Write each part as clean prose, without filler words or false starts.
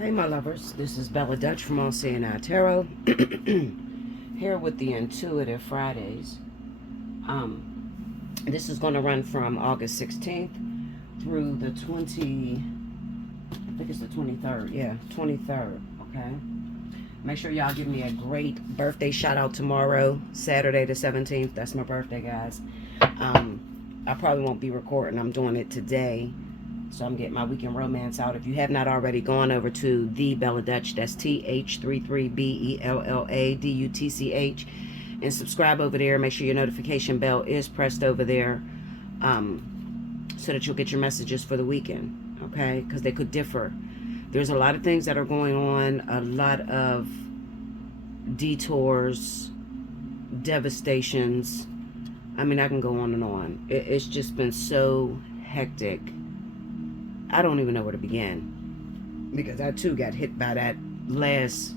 Hey my lovers, this is Bella Dutch from Allseeingeyetarot here with the Intuitive Fridays. This is going to run from August 16th through the 23rd. Yeah, 23rd, okay? Make sure y'all give me a great birthday shout out tomorrow, Saturday the 17th. That's my birthday, guys. I probably won't be recording. I'm doing it today. So I'm getting my weekend romance out. If you have not already gone over to the Bella Dutch, that's TH33BELLADUTCH, and subscribe over there. Make sure your notification bell is pressed over there, so that you'll get your messages for the weekend, okay? Because they could differ. There's a lot of things that are going on, a lot of detours, devastations. I mean, I can go on and on. It's just been so hectic. I don't even know where to begin, because I too got hit by that this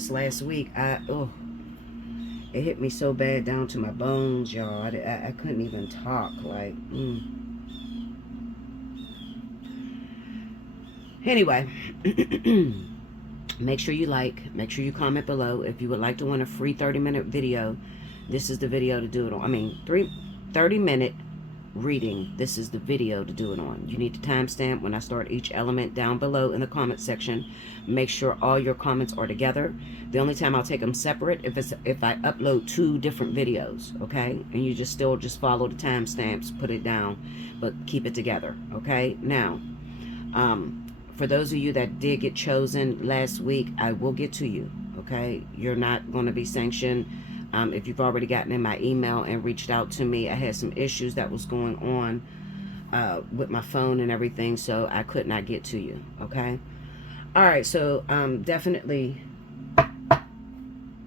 last week. It hit me so bad down to my bones, y'all. I couldn't even talk. Like, Anyway, make sure you make sure you comment below. If you would like to win a free 30-minute video, this is the video to do it on. I mean, 30-minute reading, this is the video to do it on. You need to timestamp when I start each element down below in the comment section. Make sure all your comments are together. The only time I'll take them separate if I upload 2 different videos, okay? And you just follow the timestamps, put it down, but keep it together, okay? Now, for those of you that did get chosen last week, I will get to you, okay? You're not going to be sanctioned. If you've already gotten in my email and reached out to me, I had some issues that was going on with my phone and everything, so I could not get to you, okay? All right, so definitely, I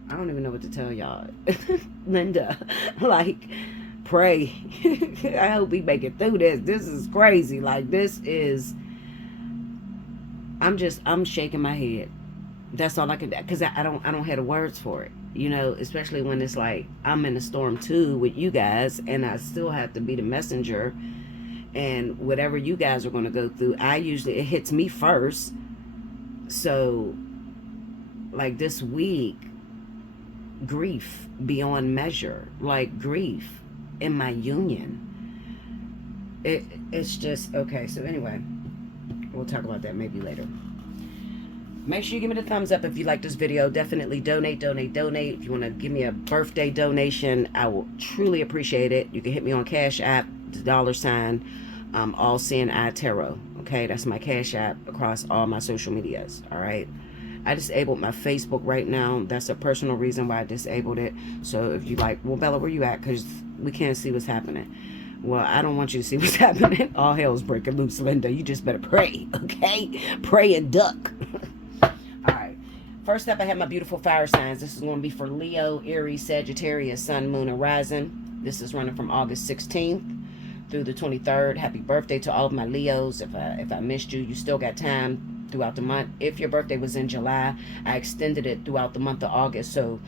don't even know what to tell y'all. Linda, like, pray. I hope we make it through this. This is crazy. Like, this is, I'm shaking my head. That's all I can do, because I don't have the words for it. You know, especially when it's like I'm in a storm too with you guys, and I still have to be the messenger. And whatever you guys are going to go through, it hits me first. So, like this week, grief beyond measure, like grief in my union. It's just, okay, so anyway, we'll talk about that maybe later. Make sure you give me the thumbs up if you like this video. Definitely donate. If you want to give me a birthday donation, I will truly appreciate it. You can hit me on Cash App, the $, Allseeingeyetarot. Okay, that's my Cash App across all my social medias. All right. I disabled my Facebook right now. That's a personal reason why I disabled it. So if you like, well, Bella, where you at? Because we can't see what's happening. Well, I don't want you to see what's happening. All hell's breaking loose, Linda. You just better pray, okay? Pray and duck. First up, I have my beautiful fire signs. This is going to be for Leo, Aries, Sagittarius, Sun, Moon, and Rising. This is running from August 16th through the 23rd. Happy birthday to all of my Leos. If I missed you, you still got time throughout the month. If your birthday was in July, I extended it throughout the month of August. So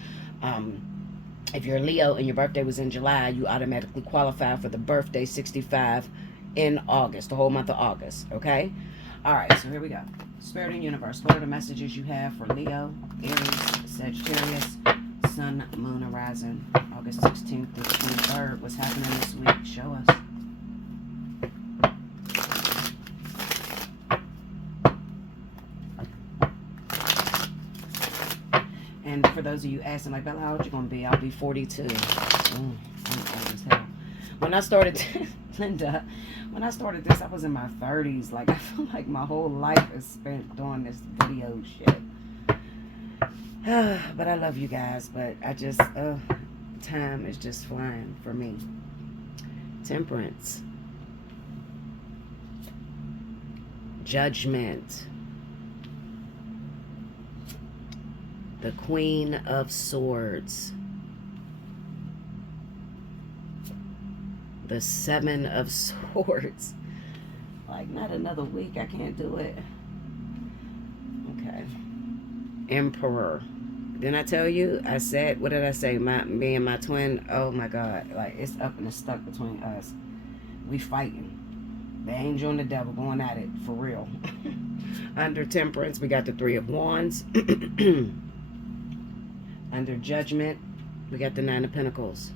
if you're a Leo and your birthday was in July, you automatically qualify for the birthday 65 in August, the whole month of August, okay? All right, so here we go. Spirit and universe, what are the messages you have for Leo, Aries, Sagittarius, Sun, Moon, and Rising, August 16th to 23rd? What's happening this week? Show us. And for those of you asking, like, Bella, how old you going to be? I'll be 42. I'm old as hell. When I started, Linda, when I started this, I was in my 30s. Like, I feel like my whole life is spent doing this video shit. But I love you guys. But I just, time is just flying for me. Temperance. Judgment. The Queen of Swords. The 7 of Swords. Like, not another week. I can't do it. Okay. Emperor. Didn't I tell you? I said, what did I say? Me and my twin. Oh my God. Like, it's up and it's stuck between us. We fighting. The angel and the devil going at it for real. Under Temperance, we got the Three of Wands. Under Judgment, we got the Nine of Pentacles.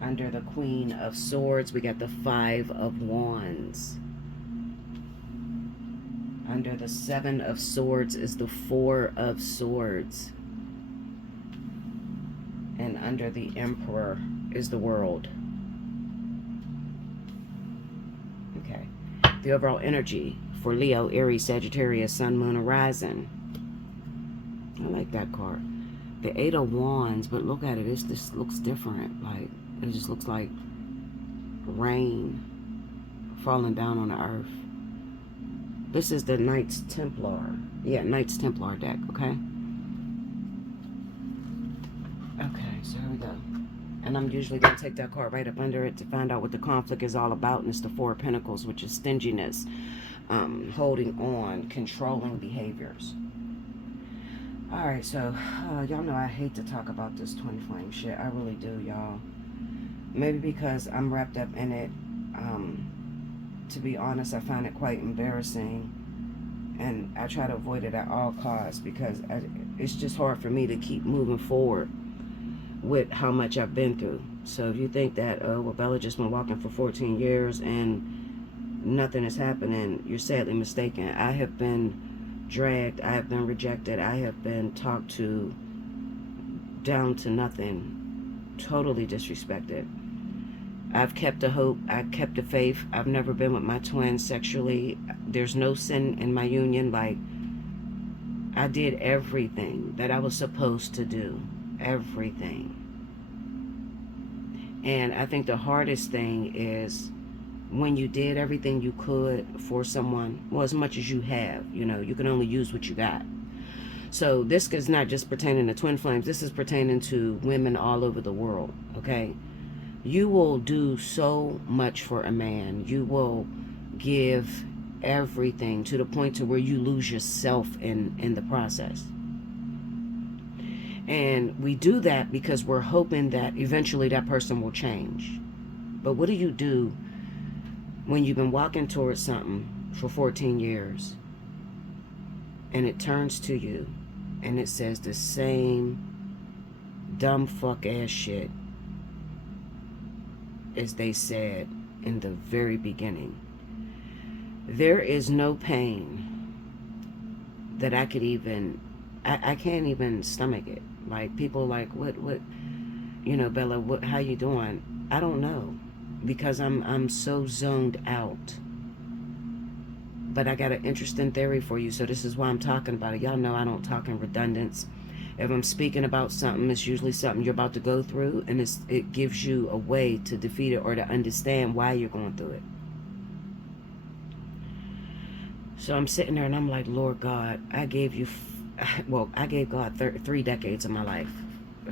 Under the Queen of Swords, we got the Five of Wands. Under the Seven of Swords is the Four of Swords. And under the Emperor is the World. Okay. The overall energy for Leo, Aries, Sagittarius, Sun, Moon, Horizon. I like that card. The Eight of Wands, but look at it. This looks different. Like, it just looks like rain falling down on the earth. This is the Knights Templar. Yeah, Knights Templar deck, okay? Okay, so here we go. And I'm usually going to take that card right up under it to find out what the conflict is all about. And it's the Four of Pentacles, which is stinginess, holding on, controlling behaviors. Alright, so y'all know I hate to talk about this twin flame shit. I really do, y'all. Maybe because I'm wrapped up in it. To be honest, I find it quite embarrassing. And I try to avoid it at all costs because it's just hard for me to keep moving forward with how much I've been through. So if you think that, oh, well, Bella just been walking for 14 years and nothing is happening, you're sadly mistaken. I have been dragged. I have been rejected. I have been talked to down to nothing. Totally disrespected. I've kept the hope. I've kept the faith. I've never been with my twin sexually. There's no sin in my union. Like, I did everything that I was supposed to do. Everything. And I think the hardest thing is when you did everything you could for someone, well, as much as you have, you know, you can only use what you got. So this is not just pertaining to twin flames. This is pertaining to women all over the world, okay? You will do so much for a man. You will give everything to the point to where you lose yourself in the process. And we do that because we're hoping that eventually that person will change. But what do you do when you've been walking towards something for 14 years and it turns to you and it says the same dumb fuck ass shit as they said in the very beginning? There is no pain that I could even, I can't even stomach it. Like, people like, what, you know, Bella, how you doing? I don't know, because I'm so zoned out. But I got an interesting theory for you, so this is why I'm talking about it. Y'all know I don't talk in redundance. If I'm speaking about something, it's usually something you're about to go through, and it gives you a way to defeat it or to understand why you're going through it. So I'm sitting there and I'm like, Lord God, I gave God 3 decades of my life.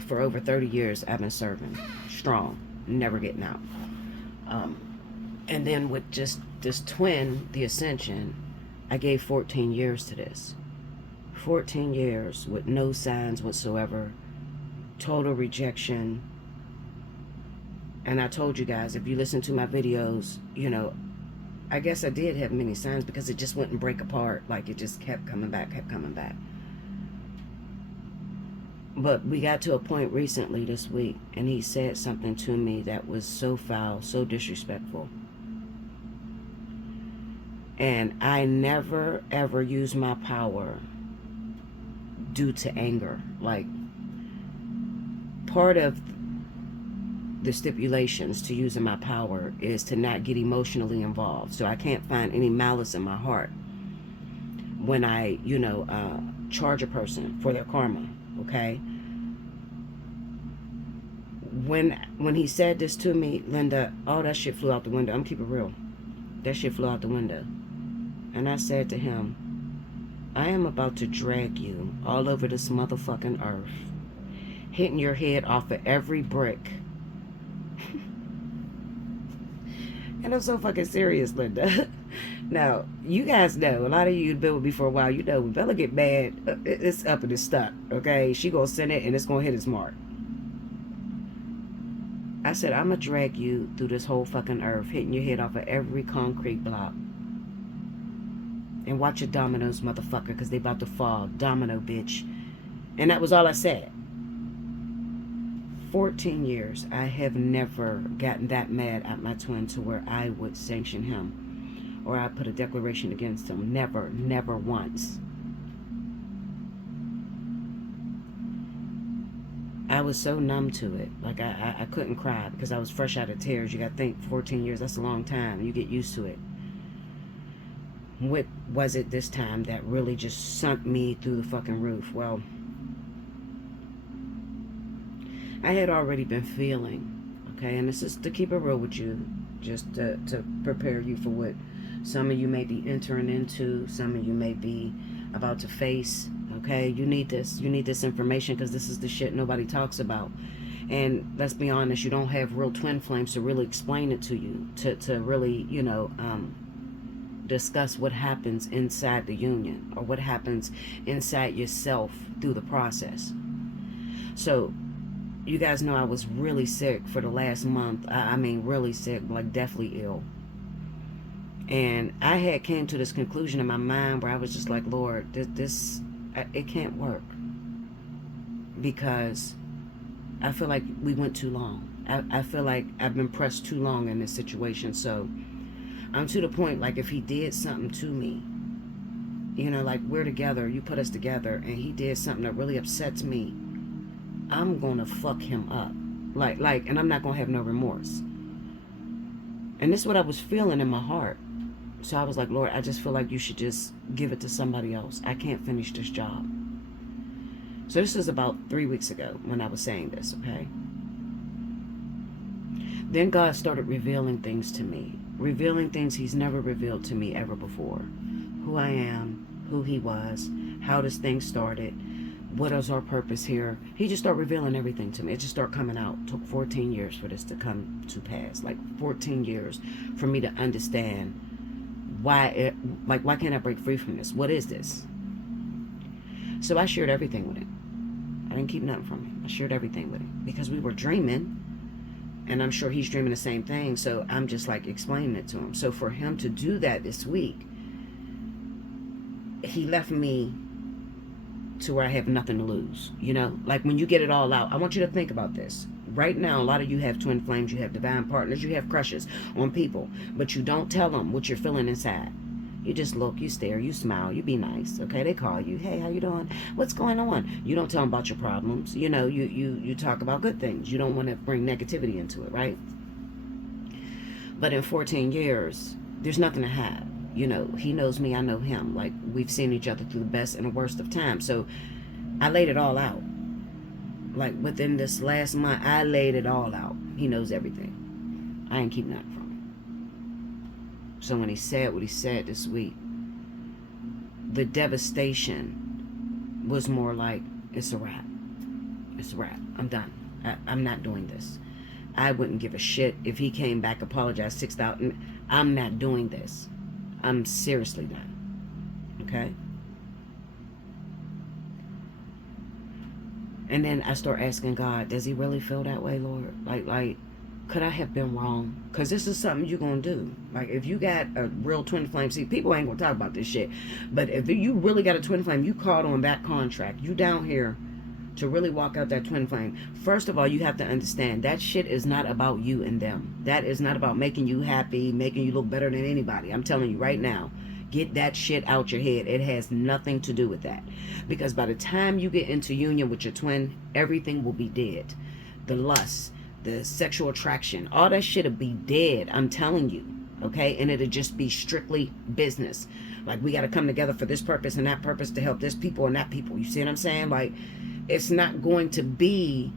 For over 30 years, I've been serving strong, never getting out. And then with just this twin, the Ascension, I gave 14 years to this. 14 years with no signs whatsoever. Total rejection. And I told you guys, if you listen to my videos, you know, I guess I did have many signs because it just wouldn't break apart. Like, it just kept coming back, kept coming back. But we got to a point recently this week, and he said something to me that was so foul, so disrespectful. And I never, ever use my power due to anger. Like, part of the stipulations to using my power is to not get emotionally involved. So I can't find any malice in my heart when I, you know, charge a person for their karma, okay? When he said this to me, Linda, all that shit flew out the window. I'm keeping it real. That shit flew out the window. And I said to him, I am about to drag you all over this motherfucking earth, hitting your head off of every brick. And I'm so fucking serious, Linda. Now, you guys know, a lot of you who've been with me for a while, you know, when Bella get mad, it's up and it's stuck, okay? She gonna send it and it's gonna hit its mark. I said, I'm going to drag you through this whole fucking earth, hitting your head off of every concrete block. And watch your dominoes, motherfucker, because they about to fall. Domino, bitch. And that was all I said. 14 years, I have never gotten that mad at my twin to where I would sanction him or I put a declaration against him. Never, never once. I was so numb to it. Like, I couldn't cry because I was fresh out of tears. You got to think, 14 years, that's a long time. You get used to it. What was it this time that really just sunk me through the fucking roof? Well, I had already been feeling, okay, and this is to keep it real with you, just to prepare you for what some of you may be entering into, some of you may be about to face, okay? You need this information because this is the shit nobody talks about. And let's be honest, you don't have real twin flames to really explain it to you, to really, you know, discuss what happens inside the union or what happens inside yourself through the process. So, you guys know I was really sick for the last month. I mean, really sick, like deathly ill. And I had came to this conclusion in my mind where I was just like, Lord, this it can't work. Because I feel like we went too long. I feel like I've been pressed too long in this situation. So I'm to the point, like, if he did something to me, you know, like, we're together, you put us together, and he did something that really upsets me, I'm gonna fuck him up, like, and I'm not gonna have no remorse. And this is what I was feeling in my heart. So I was like, Lord, I just feel like you should just give it to somebody else. I can't finish this job. So this was about 3 weeks ago when I was saying this, okay? Then God started revealing things to me, revealing things he's never revealed to me ever before. Who I am, who he was, how this thing started, what is our purpose here. He just started revealing everything to me. It just started coming out. It took 14 years for this to come to pass. Like 14 years for me to understand why why can't I break free from this? What is this? So I shared everything with him. I didn't keep nothing from him. I shared everything with him because we were dreaming, and I'm sure he's dreaming the same thing. So I'm just like explaining it to him. So for him to do that this week, he left me to where I have nothing to lose. You know, like when you get it all out, I want you to think about this. Right now, a lot of you have twin flames, you have divine partners, you have crushes on people, but you don't tell them what you're feeling inside. You just look, you stare, you smile, you be nice, okay? They call you, hey, how you doing? What's going on? You don't tell them about your problems. You know, you talk about good things. You don't want to bring negativity into it, right? But in 14 years, there's nothing to hide. You know, he knows me, I know him. Like, we've seen each other through the best and the worst of times. So I laid it all out. Like, within this last month, I laid it all out. He knows everything. I ain't keep nothing from him. So when he said what he said this week, the devastation was more like, it's a wrap. It's a wrap. I'm done. I'm not doing this. I wouldn't give a shit if he came back, apologized 6,000. I'm not doing this. I'm seriously not. Okay? And then I start asking God, does he really feel that way, Lord? Like, could I have been wrong? Because this is something you're going to do. Like, if you got a real twin flame, see, people ain't going to talk about this shit. But if you really got a twin flame, you called on that contract. You down here to really walk out that twin flame. First of all, you have to understand that shit is not about you and them. That is not about making you happy, making you look better than anybody. I'm telling you right now, get that shit out your head. It has nothing to do with that. Because by the time you get into union with your twin, everything will be dead. The lust, the sexual attraction, all that shit will be dead. I'm telling you. Okay? And it'll just be strictly business. Like, we got to come together for this purpose and that purpose to help this people and that people. You see what I'm saying? Like, it's not going to be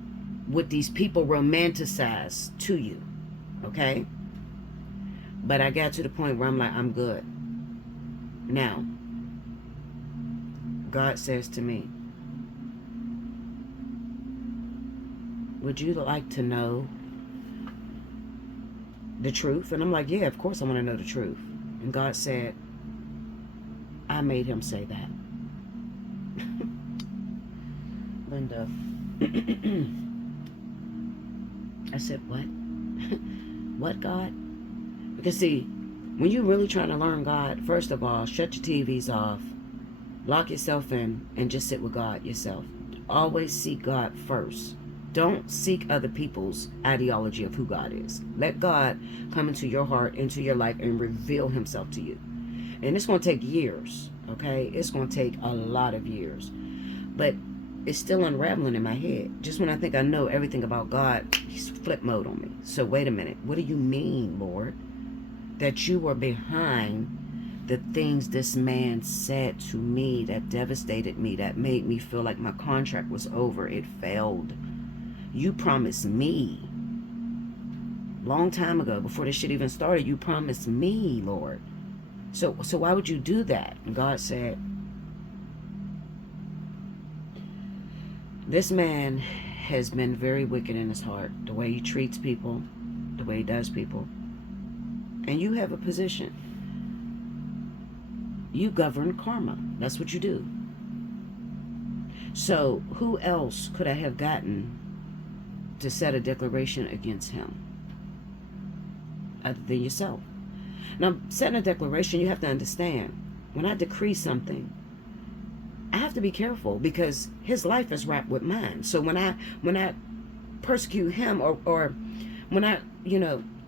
what these people romanticize to you. Okay? But I got to the point where I'm like, I'm good. Now, God says to me, would you like to know the truth? And I'm like, yeah, of course I want to know the truth. And God said, I made him say that. Linda, I said, what? What, God? Because see, when you're really trying to learn God, first of all, shut your TVs off, lock yourself in, and just sit with God yourself. Always seek God first. Don't seek other people's ideology of who God is. Let God come into your heart, into your life, and reveal himself to you. And it's going to take years, okay? It's going to take a lot of years. But it's still unraveling in my head. Just when I think I know everything about God, he's flip mode on me. So wait a minute. What do you mean, Lord? That you were behind the things this man said to me that devastated me, that made me feel like my contract was over. It failed. You promised me. Long time ago, before this shit even started, you promised me, Lord. So why would you do that? And God said, this man has been very wicked in his heart. The way he treats people, the way he does people. And you have a position. You govern karma. That's what you do. So who else could I have gotten to set a declaration against him other than yourself? Now, setting a declaration, you have to understand, when I decree something, I have to be careful because his life is wrapped with mine. So when I persecute him or when I,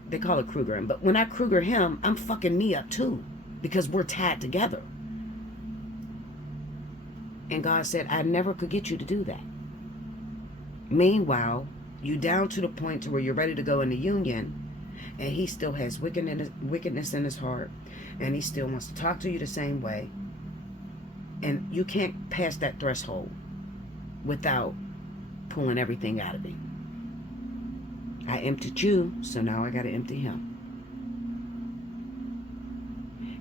they call it Kruger, but when I Kruger him, I'm fucking me up too because we're tied together. And God said, I never could get you to do that. Meanwhile, you down to the point to where you're ready to go in the union, and he still has wickedness in his heart, and he still wants to talk to you the same way. And you can't pass that threshold without pulling everything out of me. I emptied you, so now I got to empty him.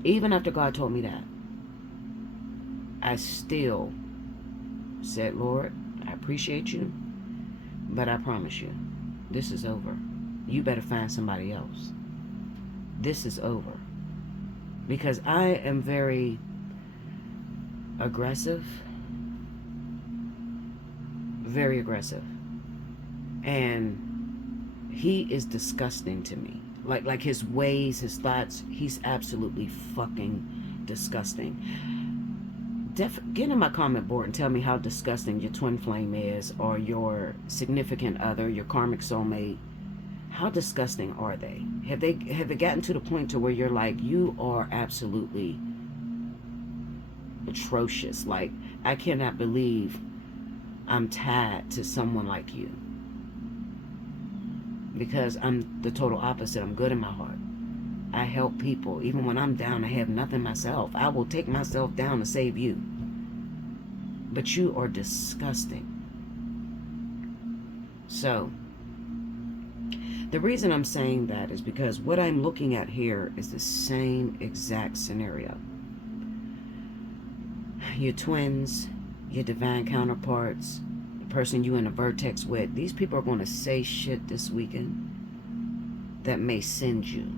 Even after God told me that, I still said, Lord, I appreciate you, but I promise you, this is over. You better find somebody else. This is over. Because I am very aggressive. Very aggressive. And he is disgusting to me. Like his ways, his thoughts, he's absolutely fucking disgusting. Get in my comment board and tell me how disgusting your twin flame is, or your significant other, your karmic soulmate. How disgusting are they? Have they gotten to the point to where you're like, you are absolutely atrocious? Like, I cannot believe I'm tied to someone like you. Because I'm the total opposite. I'm good in my heart. I help people. Even when I'm down, I have nothing myself. I will take myself down to save you. But you are disgusting. So, the reason I'm saying that is because what I'm looking at here is the same exact scenario. Your twins, your divine counterparts, the person you in a vertex with, these people are going to say shit this weekend that may send you.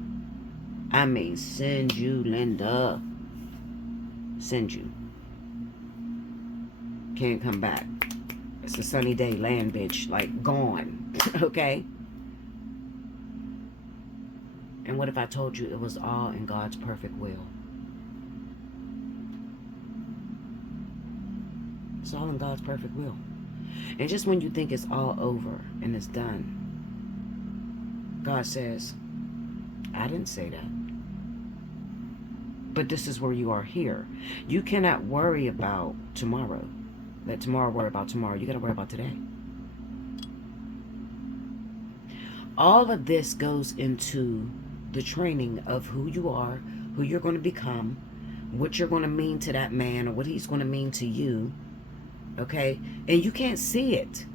I mean, send you, Linda. Send you. Can't come back. It's a sunny day, land bitch, like gone. Okay? And what if I told you it was all in God's perfect will? It's all in God's perfect will. And just when you think it's all over and it's done, God says, I didn't say that. But this is where you are here. You cannot worry about tomorrow. Let tomorrow worry about tomorrow. You got to worry about today. All of this goes into the training of who you are, who you're going to become, what you're going to mean to that man, or what he's going to mean to you. Okay? And you can't see it.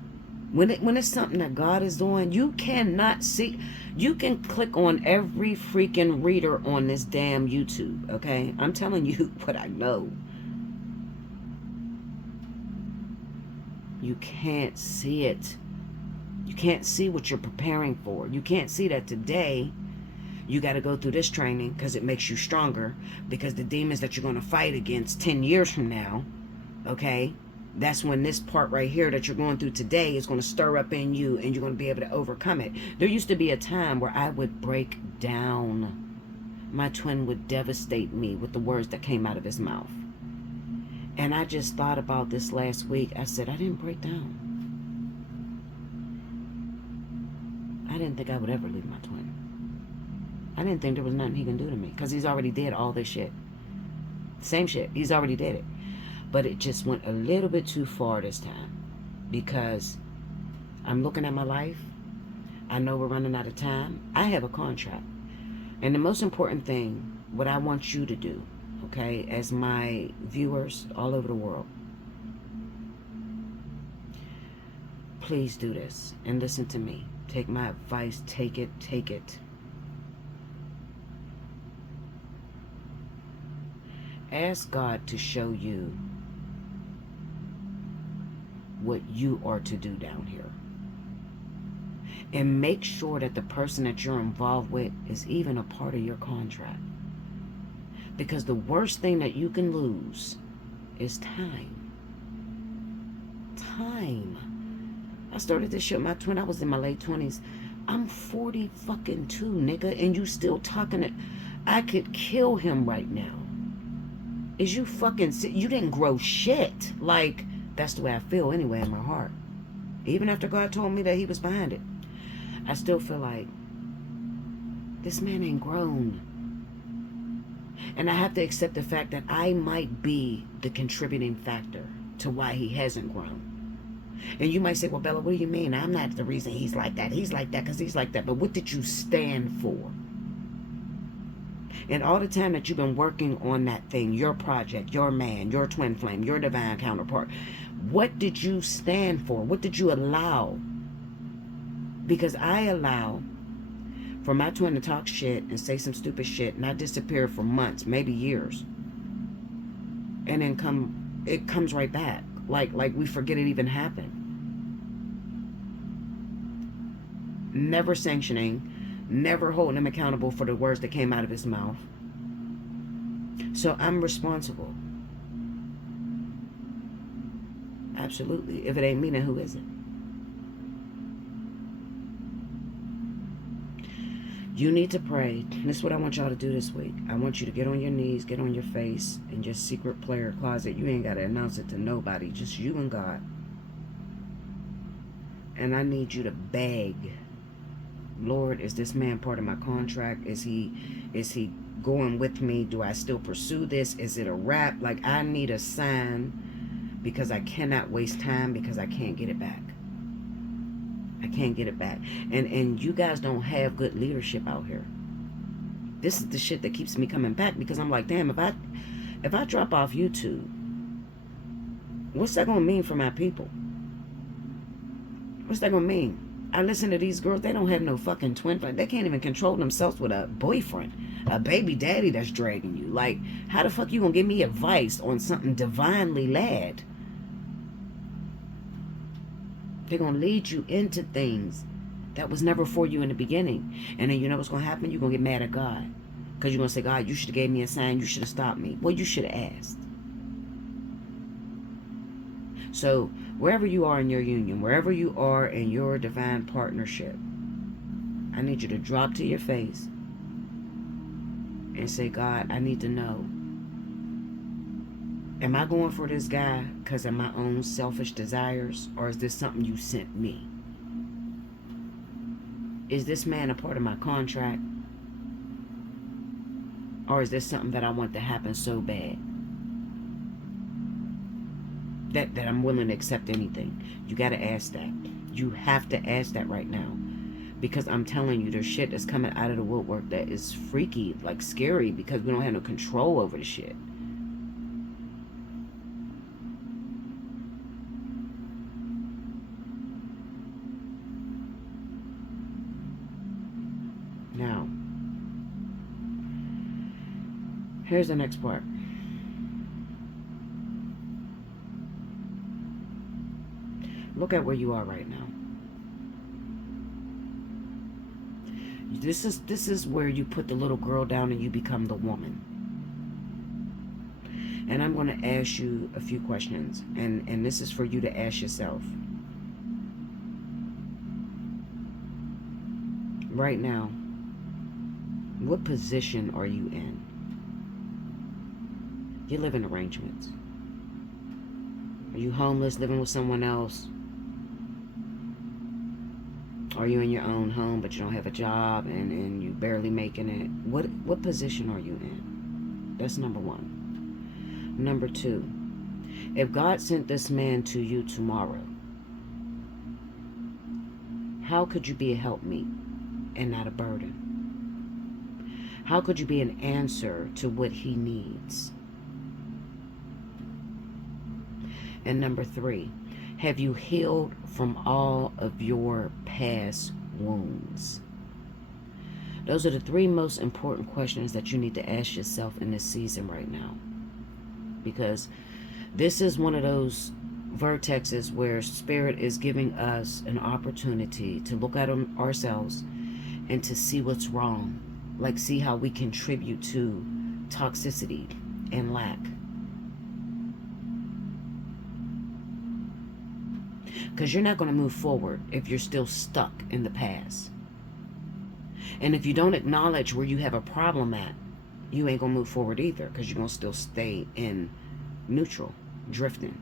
When it's something that God is doing, you cannot see. You can click on every freaking reader on this damn YouTube. Okay? I'm telling you what I know. You can't see it. You can't see what you're preparing for. You can't see that today you got to go through this training because it makes you stronger, because the demons that you're going to fight against 10 years from now, okay, That's when this part right here that you're going through today is going to stir up in you, and you're going to be able to overcome it. There used to be a time where I would break down. My twin would devastate me with the words that came out of his mouth. And I just thought about this last week. I said, I didn't break down. I didn't think I would ever leave my twin. I didn't think there was nothing he can do to me, because he's already did all this shit. Same shit. He's already did it. But it just went a little bit too far this time, because I'm looking at my life. I know we're running out of time. I have a contract. And the most important thing, what I want you to do, okay, as my viewers all over the world, please do this and listen to me. Take my advice. Take it. Take it. Ask God to show you what you are to do down here. And make sure that the person that you're involved with is even a part of your contract. Because the worst thing that you can lose is time. Time. I started this shit with my twin. I was in my late 20s. I'm 40 fucking 2, nigga. And you still talking it. I could kill him right now. Is you fucking... You didn't grow shit. Like, that's the way I feel anyway in my heart. Even after God told me that he was behind it. I still feel like this man ain't grown. And I have to accept the fact that I might be the contributing factor to why he hasn't grown. And you might say, well, Bella, what do you mean? I'm not the reason he's like that. He's like that because he's like that. But what did you stand for? And all the time that you've been working on that thing, your project, your man, your twin flame, your divine counterpart, what did you stand for? What did you allow? Because I allow for my twin to talk shit and say some stupid shit, and I disappear for months, maybe years. And then it comes right back. Like we forget it even happened. Never sanctioning, never holding him accountable for the words that came out of his mouth. So I'm responsible. Absolutely. If it ain't me, then who is it? You need to pray. This is what I want y'all to do this week. I want you to get on your knees, get on your face, in your secret prayer closet. You ain't got to announce it to nobody. Just you and God. And I need you to beg. Lord, is this man part of my contract? Is he going with me? Do I still pursue this? Is it a wrap? Like, I need a sign, because I cannot waste time, because I can't get it back. I can't get it back. And you guys don't have good leadership out here. This is the shit that keeps me coming back, because I'm like, damn, if I drop off YouTube, what's that gonna mean for my people? What's that gonna mean? I listen to these girls, they don't have no fucking twin flame. They can't even control themselves with a boyfriend, a baby daddy that's dragging you. Like, how the fuck you gonna give me advice on something divinely led? They're going to lead you into things that was never for you in the beginning. And then you know what's going to happen? You're going to get mad at God. Because you're going to say, God, you should have gave me a sign. You should have stopped me. Well, you should have asked. So wherever you are in your union, wherever you are in your divine partnership, I need you to drop to your face and say, God, I need to know. Am I going for this guy because of my own selfish desires, or is this something you sent me? Is this man a part of my contract, or is this something that I want to happen so bad that I'm willing to accept anything? You got to ask that. You have to ask that right now, because I'm telling you, there's shit that's coming out of the woodwork that is freaky, like scary, because we don't have no control over the shit. Now, here's the next part. Look at where you are right now. This is where you put the little girl down and you become the woman. And I'm going to ask you a few questions. And this is for you to ask yourself. Right now, what position are you in? You live in arrangements. Are you homeless, living with someone else? Are you in your own home, but you don't have a job and you barely making it? What position are you in? That's number one. Number two, if God sent this man to you tomorrow, how could you be a helpmeet and not a burden? How could you be an answer to what he needs? And number three, have you healed from all of your past wounds? Those are the three most important questions that you need to ask yourself in this season right now. Because this is one of those vertexes where Spirit is giving us an opportunity to look at ourselves and to see what's wrong. Like, see how we contribute to toxicity and lack. Because you're not going to move forward if you're still stuck in the past. And if you don't acknowledge where you have a problem at, you ain't going to move forward either, because you're going to still stay in neutral, drifting.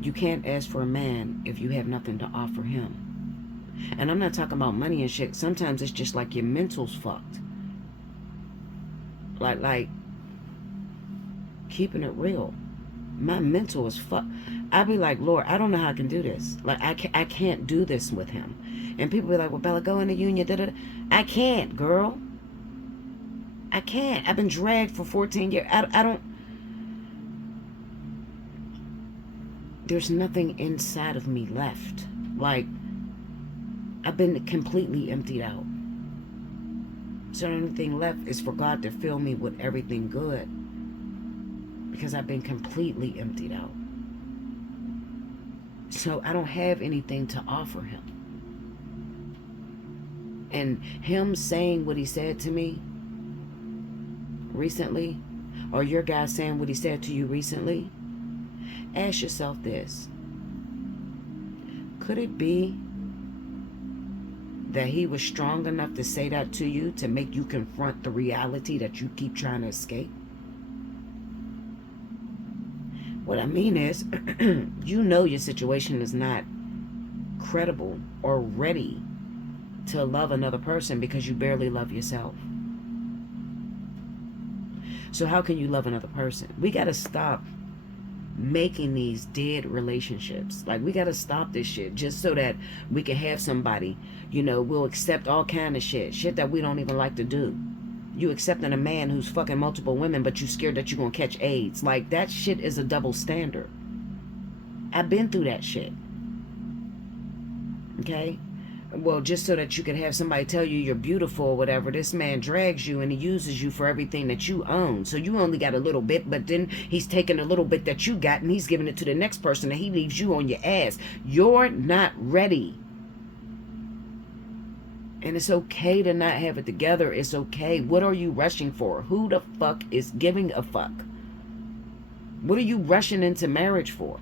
You can't ask for a man if you have nothing to offer him. And I'm not talking about money and shit. Sometimes it's just like your mental's fucked. Like keeping it real. My mental is fucked. I be like, Lord, I don't know how I can do this. Like, I can't do this with him. And people be like, well, Bella, go in the union. Da, da, da. I can't, girl. I can't. I've been dragged for 14 years. I don't. There's nothing inside of me left. Like, I've been completely emptied out. So the only thing left is for God to fill me with everything good. Because I've been completely emptied out. So I don't have anything to offer him. And him saying what he said to me recently, or your guy saying what he said to you recently, ask yourself this. Could it be that he was strong enough to say that to you to make you confront the reality that you keep trying to escape? What I mean is, you know your situation is not credible or ready to love another person because you barely love yourself. So how can you love another person? We got to stop making these dead relationships. Like, we got to stop this shit just so that we can have somebody, you know, we'll accept all kind of shit that we don't even like to do. You accepting a man who's fucking multiple women, but you scared that you're going to catch AIDS. Like, that shit is a double standard. I've been through that shit. Okay? Well, just so that you can have somebody tell you you're beautiful or whatever, this man drags you and he uses you for everything that you own. So you only got a little bit, but then he's taking a little bit that you got and he's giving it to the next person and he leaves you on your ass. You're not ready. And it's okay to not have it together. It's okay. What are you rushing for? Who the fuck is giving a fuck? What are you rushing into marriage for?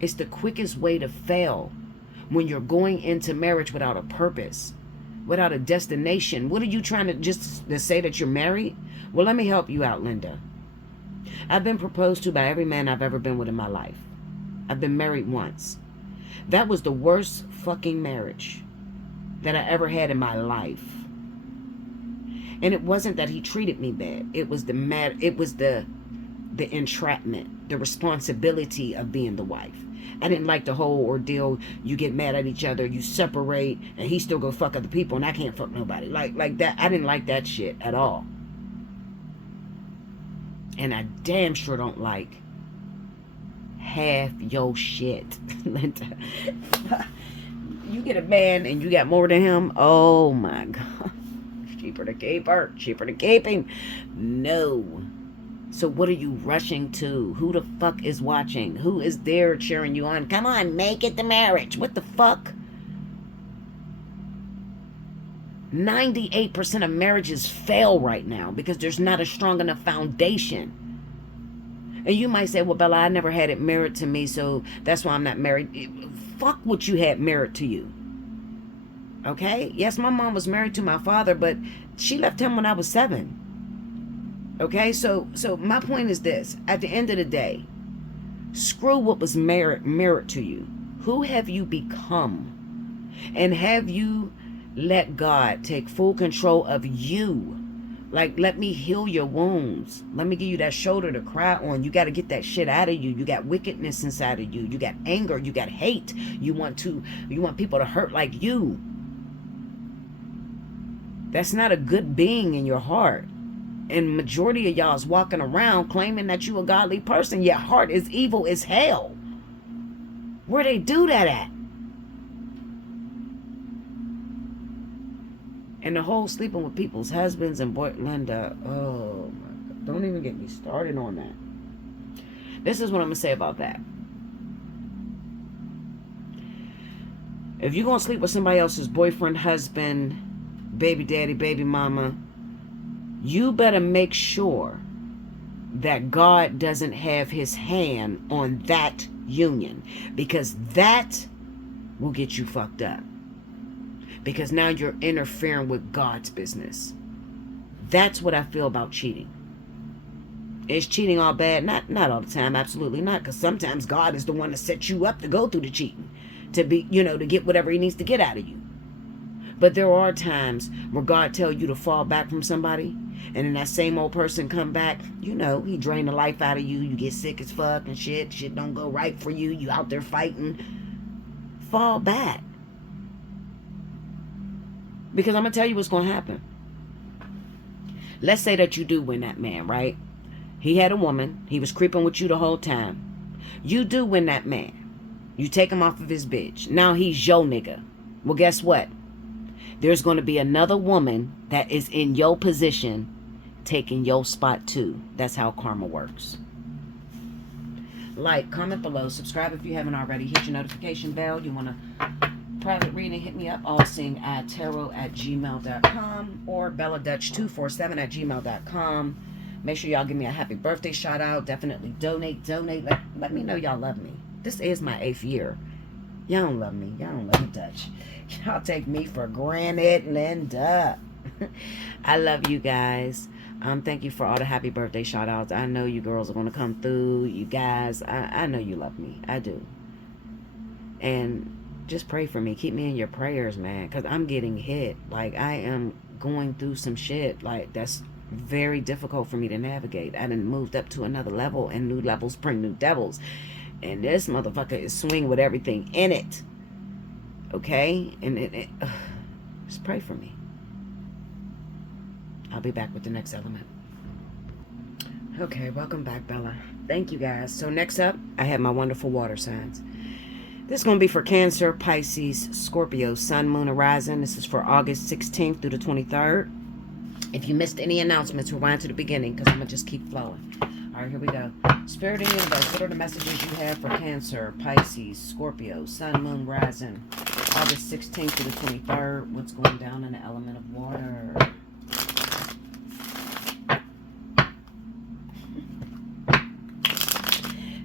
It's the quickest way to fail when you're going into marriage without a purpose, without a destination. What are you trying to say that you're married? Well, let me help you out, Linda. I've been proposed to by every man I've ever been with in my life. I've been married once. That was the worst fucking marriage that I ever had in my life. And it wasn't that he treated me bad. It was the entrapment, the responsibility of being the wife. I didn't like the whole ordeal. You get mad at each other, you separate, and he still go fuck other people, and I can't fuck nobody. Like that. I didn't like that shit at all. And I damn sure don't like half your shit. You get a man and you got more than him, oh my God. Cheaper to keep her, cheaper to keep him. No. So what are you rushing to? Who the fuck is watching? Who is there cheering you on? Come on, make it the marriage. What the fuck? 98% of marriages fail right now because there's not a strong enough foundation. And you might say, well, Bella, I never had it mirrored to me, so that's why I'm not married. Fuck what you had mirrored to you. Okay? Yes, my mom was married to my father, but she left him when I was 7. Okay? So my point is this. At the end of the day, screw what was mirrored to you. Who have you become? And have you let God take full control of you? Like, let me heal your wounds. Let me give you that shoulder to cry on. You got to get that shit out of you. You got wickedness inside of you. You got anger. You got hate. You want people to hurt like you. That's not a good being in your heart. And majority of y'all is walking around claiming that you a godly person, yet heart is evil as hell. Where they do that at? And the whole sleeping with people's husbands and boy, Linda, oh my God, don't even get me started on that. This is what I'm going to say about that. If you're going to sleep with somebody else's boyfriend, husband, baby daddy, baby mama, you better make sure that God doesn't have his hand on that union, because that will get you fucked up. Because now you're interfering with God's business. That's what I feel about cheating. Is cheating all bad? Not all the time, absolutely not. Because sometimes God is the one that sets you up to go through the cheating, to be, to get whatever he needs to get out of you. But there are times where God tells you to fall back from somebody, and then that same old person come back, he drain the life out of you. You get sick as fuck and shit. Shit don't go right for you. You out there fighting. Fall back. Because I'm going to tell you what's going to happen. Let's say that you do win that man, right? He had a woman. He was creeping with you the whole time. You do win that man. You take him off of his bitch. Now he's your nigga. Well, guess what? There's going to be another woman that is in your position taking your spot too. That's how karma works. Like, comment below, subscribe if you haven't already, hit your notification bell. You want to private reading, hit me up, allseeingeyetarot@gmail.com or belladutch247@gmail.com. Make sure y'all give me a happy birthday shout out. Definitely donate. Let me know y'all love me. This is my 8th year. Y'all don't love me. Y'all don't love me, Dutch. Y'all take me for granted, Linda. I love you guys. Thank you for all the happy birthday shout outs. I know you girls are going to come through. You guys, I know you love me. I do. And just pray for me. Keep me in your prayers, man, because I'm getting hit. Like, I am going through some shit. Like, that's very difficult for me to navigate. I done moved up to another level, and new levels bring new devils. And this motherfucker is swinging with everything in it. Okay? And just pray for me. I'll be back with the next element. Okay, welcome back, Bella. Thank you, guys. So next up, I have my wonderful water signs. This is going to be for Cancer, Pisces, Scorpio, Sun, Moon, and Rising. This is for August 16th through the 23rd. If you missed any announcements, rewind to the beginning, because I'm going to just keep flowing. All right, here we go. Spirit and Universe, what are the messages you have for Cancer, Pisces, Scorpio, Sun, Moon, Rising, August 16th through the 23rd? What's going down in the element of water?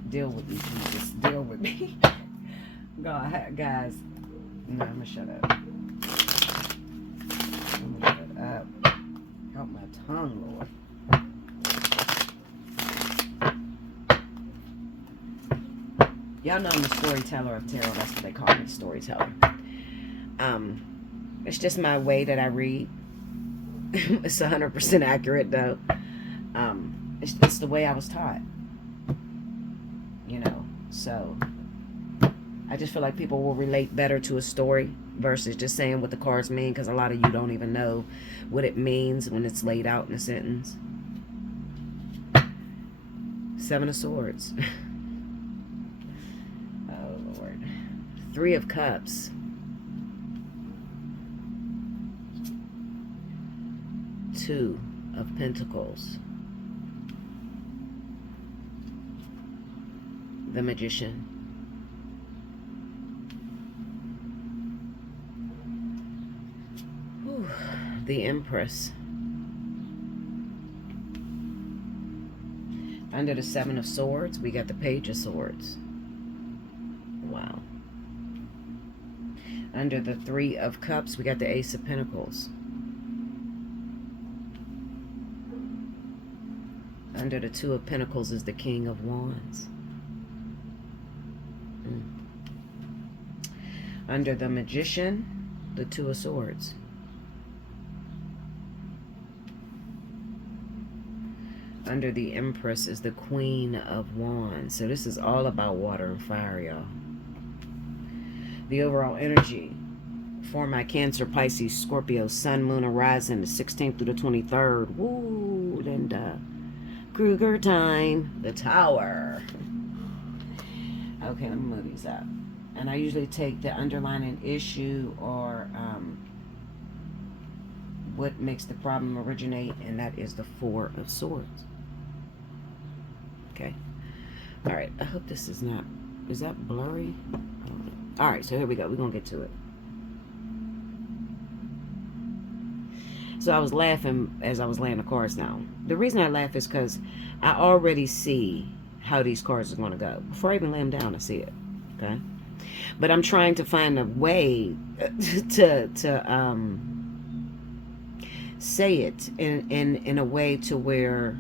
Deal with me, Jesus. Deal with me. God, guys. No, I'm going to shut up. I'm going to shut up. Help my tongue, Lord. Y'all know I'm the storyteller of tarot. That's what they call me, storyteller. It's just my way that I read. It's 100% accurate, though. It's the way I was taught. So I just feel like people will relate better to a story versus just saying what the cards mean, because a lot of you don't even know what it means when it's laid out in a sentence. 7 of Swords. Oh, Lord. 3 of Cups. 2 of Pentacles. The Magician. Whew. the Empress. Under the Seven of Swords, we got the Page of Swords. Wow. Under the Three of Cups, we got the Ace of Pentacles. Under the Two of Pentacles is the King of Wands. Under the Magician, the Two of Swords. Under the Empress is the Queen of Wands. So this is all about water and fire, y'all. The overall energy for my Cancer, Pisces, Scorpio, Sun, Moon, and Rising, the 16th through the 23rd. Woo, Linda. Kruger time. The Tower. Okay, let me move these up. And I usually take the underlying issue or what makes the problem originate, and that is the Four of Swords. Okay. All right. I hope this is not... Is that blurry? All right. So here we go. We're going to get to it. So I was laughing as I was laying the cards down. The reason I laugh is because I already see how these cards are going to go. Before I even lay them down, I see it. Okay. But I'm trying to find a way to say it in a way to where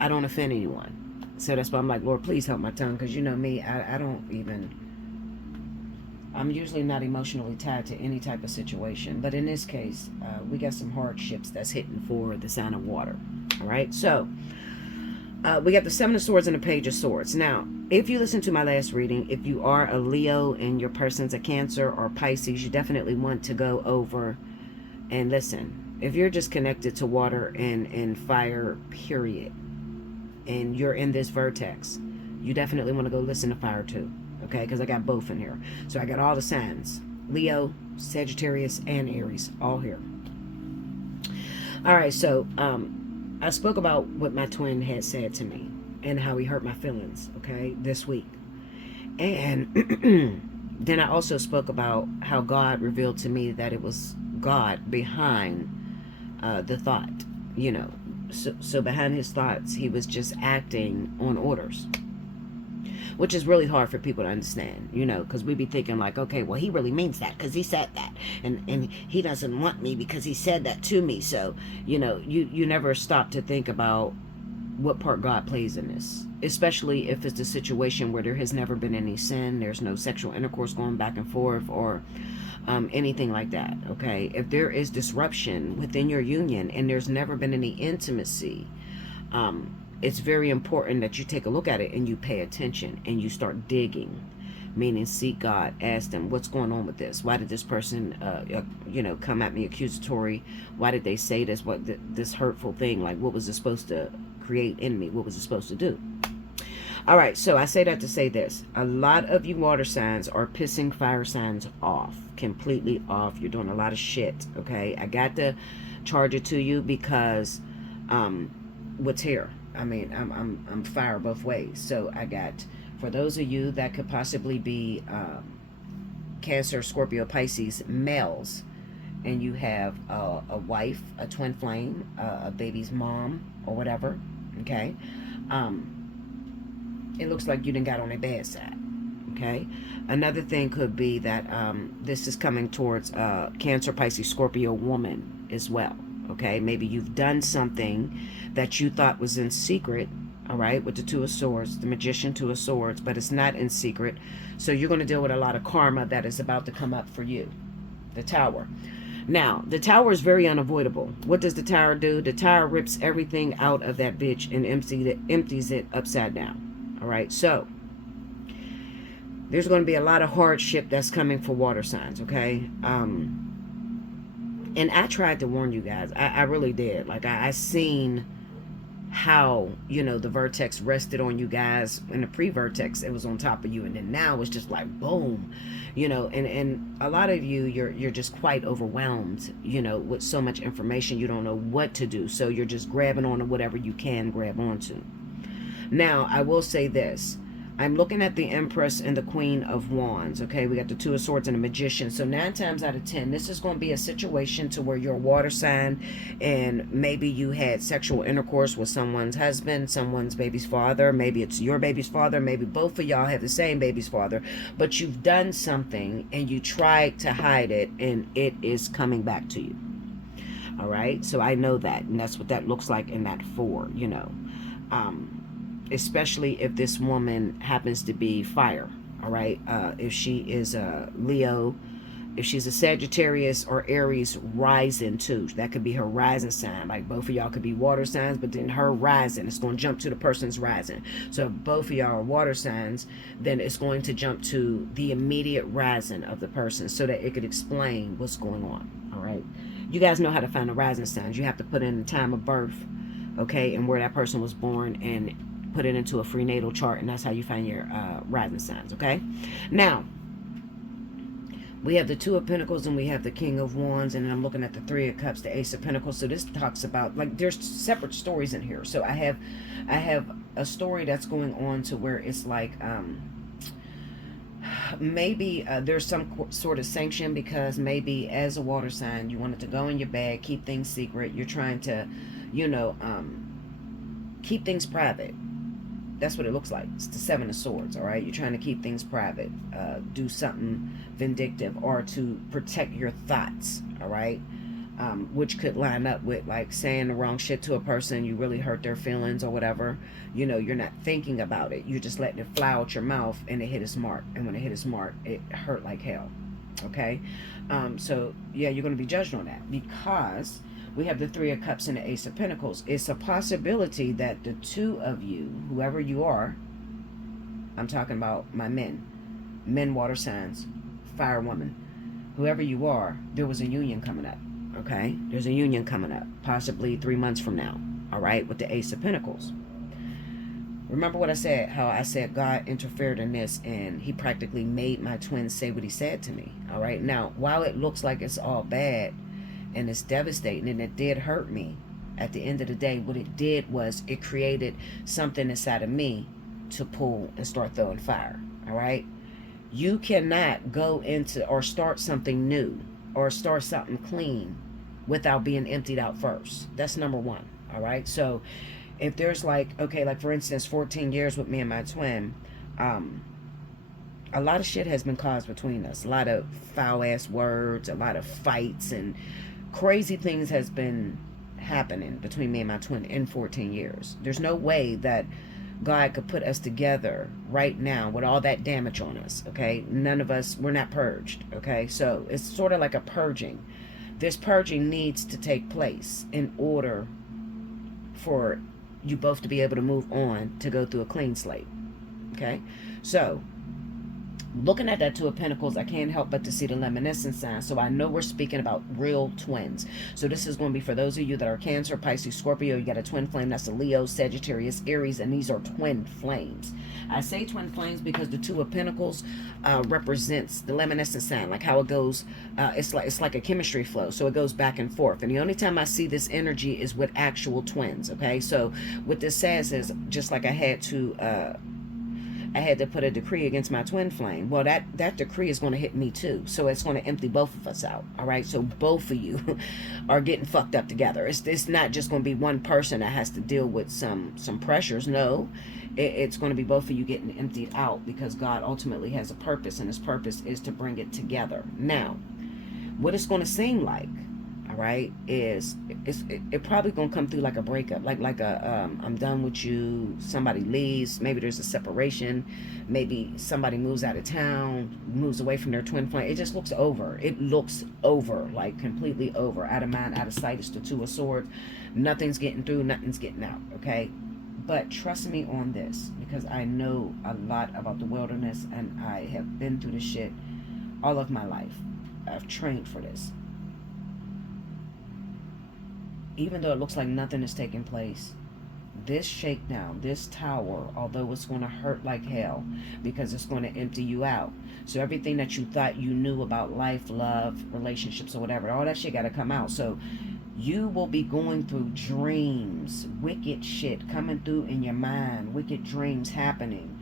I don't offend anyone. So that's why I'm like, Lord, please help my tongue, because you know me, I don't even, I'm usually not emotionally tied to any type of situation. But in this case, we got some hardships that's hitting for the sign of water. All right, so we got the Seven of Swords and the Page of Swords. Now, if you listen to my last reading, if you are a Leo and your person's a Cancer or Pisces, you definitely want to go over and listen. If you're just connected to water and fire, period, and you're in this vertex, you definitely want to go listen to fire too, okay? Because I got both in here. So I got all the signs. Leo, Sagittarius, and Aries, all here. All right, so I spoke about what my twin had said to me and how he hurt my feelings, okay, this week. And then I also spoke about how God revealed to me that it was God behind the thought, you know. So behind his thoughts, he was just acting on orders, which is really hard for people to understand, you know, because we be thinking like, okay, well, he really means that because he said that, and he doesn't want me because he said that to me. So, you know, you never stop to think about what part God plays in this, especially if it's a situation where there has never been any sin, there's no sexual intercourse going back and forth, or anything like that, okay? If there is disruption within your union and there's never been any intimacy, it's very important that you take a look at it and you pay attention and you start digging, meaning seek God, ask them, what's going on with this? Why did this person, you know, come at me accusatory? Why did they say this? What this hurtful thing? Like, what was it supposed to create in me? What was it supposed to do? All right, so I say that to say this. A lot of you water signs are pissing fire signs off, completely off. You're doing a lot of shit, okay? I got to charge it to you because what's here? I mean, I'm fire both ways. So I got, for those of you that could possibly be Cancer, Scorpio, Pisces, males, and you have a wife, a twin flame, a baby's mom, or whatever, okay? It looks like you done got on a bad side, okay? Another thing could be that this is coming towards Cancer, Pisces, Scorpio woman as well, okay? Maybe you've done something that you thought was in secret, all right, with the Two of Swords, the Magician, Two of Swords, but it's not in secret. So you're going to deal with a lot of karma that is about to come up for you. The Tower. Now, the Tower is very unavoidable. What does the Tower do? The Tower rips everything out of that bitch and empties it upside down. All right, so there's going to be a lot of hardship that's coming for water signs, okay? And I tried to warn you guys. I really did. Like, I seen how, you know, the vertex rested on you guys. In the pre-vertex, it was on top of you. And then now it's just like, boom, you know. And a lot of you, you're just quite overwhelmed, you know, with so much information. You don't know what to do. So you're just grabbing on to whatever you can grab onto. Now, I will say this. I'm looking at the Empress and the Queen of Wands. Okay, we got the Two of Swords and the Magician. So 9 times out of 10, this is going to be a situation to where you're a water sign, and maybe you had sexual intercourse with someone's husband, someone's baby's father. Maybe it's your baby's father. Maybe both of y'all have the same baby's father. But you've done something and you tried to hide it, and it is coming back to you. All right, so I know that, and that's what that looks like in that 4, you know. Especially if this woman happens to be fire. All right, if she is a Leo, if she's a Sagittarius or Aries rising too, that could be her rising sign. Like both of y'all could be water signs, but then her rising, it's going to jump to the person's rising. So if both of y'all are water signs, then it's going to jump to the immediate rising of the person so that it could explain what's going on. All right, you guys know how to find the rising signs. You have to put in the time of birth, okay, and where that person was born, and put it into a free natal chart, and that's how you find your rising signs. Okay, now we have the Two of Pentacles and we have the King of Wands, and I'm looking at the Three of Cups, the Ace of Pentacles. So this talks about, like, there's separate stories in here. So I have a story that's going on to where it's like maybe there's some sort of sanction, because maybe as a water sign you wanted to go in your bag, keep things secret. You're trying to, you know, keep things private. That's what it looks like. It's the Seven of Swords, all right? You're trying to keep things private, do something vindictive, or to protect your thoughts, all right? Which could line up with, like, saying the wrong shit to a person. You really hurt their feelings or whatever. You know, you're not thinking about it. You're just letting it fly out your mouth, and it hit its mark. And when it hit its mark, it hurt like hell, okay? So, yeah, you're going to be judged on that, because we have the Three of Cups and the Ace of Pentacles. It's a possibility that the two of you, whoever you are, I'm talking about my men water signs, fire woman, whoever you are, there was a union coming up, okay? There's a union coming up, possibly 3 months from now, all right, with the Ace of Pentacles. Remember what I said, how I said God interfered in this, and he practically made my twin say what he said to me, all right? Now, while it looks like it's all bad, and it's devastating, and it did hurt me, at the end of the day, what it did was it created something inside of me to pull and start throwing fire. All right, you cannot go into or start something new or start something clean without being emptied out first. That's number one. All right, so if there's, like, okay, like for instance, 14 years with me and my twin, a lot of shit has been caused between us, a lot of foul ass words, a lot of fights, and crazy things has been happening between me and my twin in 14 years. There's no way that God could put us together right now with all that damage on us, okay? None of us, we're not purged, okay? So it's sort of like a purging. This purging needs to take place in order for you both to be able to move on, to go through a clean slate, okay? So looking at that Two of Pentacles, I can't help but to see the luminescent sign. So I know we're speaking about real twins. So this is going to be for those of you that are Cancer, Pisces, Scorpio. You got a twin flame. That's a Leo, Sagittarius, Aries, and these are twin flames. I say twin flames because the Two of Pentacles represents the luminescent sign, like how it goes. It's like a chemistry flow. So it goes back and forth. And the only time I see this energy is with actual twins. Okay. So what this says is, just like I had to put a decree against my twin flame. Well, that decree is going to hit me too. So it's going to empty both of us out. All right. So both of you are getting fucked up together. It's not just going to be one person that has to deal with some pressures. No, it's going to be both of you getting emptied out, because God ultimately has a purpose, and his purpose is to bring it together. Now, what it's going to seem like, all right, is it probably gonna come through like a breakup, like a I'm done with you. Somebody leaves, maybe there's a separation, maybe somebody moves out of town, moves away from their twin flame. It just looks over. It looks over, like completely over, out of mind, out of sight. It's the Two of Swords. Nothing's getting through, nothing's getting out. Okay, but trust me on this, because I know a lot about the wilderness, and I have been through this shit all of my life. I've trained for this. Even though it looks like nothing is taking place, this shakedown, this tower, although it's going to hurt like hell, because it's going to empty you out. So everything that you thought you knew about life, love, relationships, or whatever, all that shit got to come out. So you will be going through dreams, wicked shit coming through in your mind, wicked dreams happening.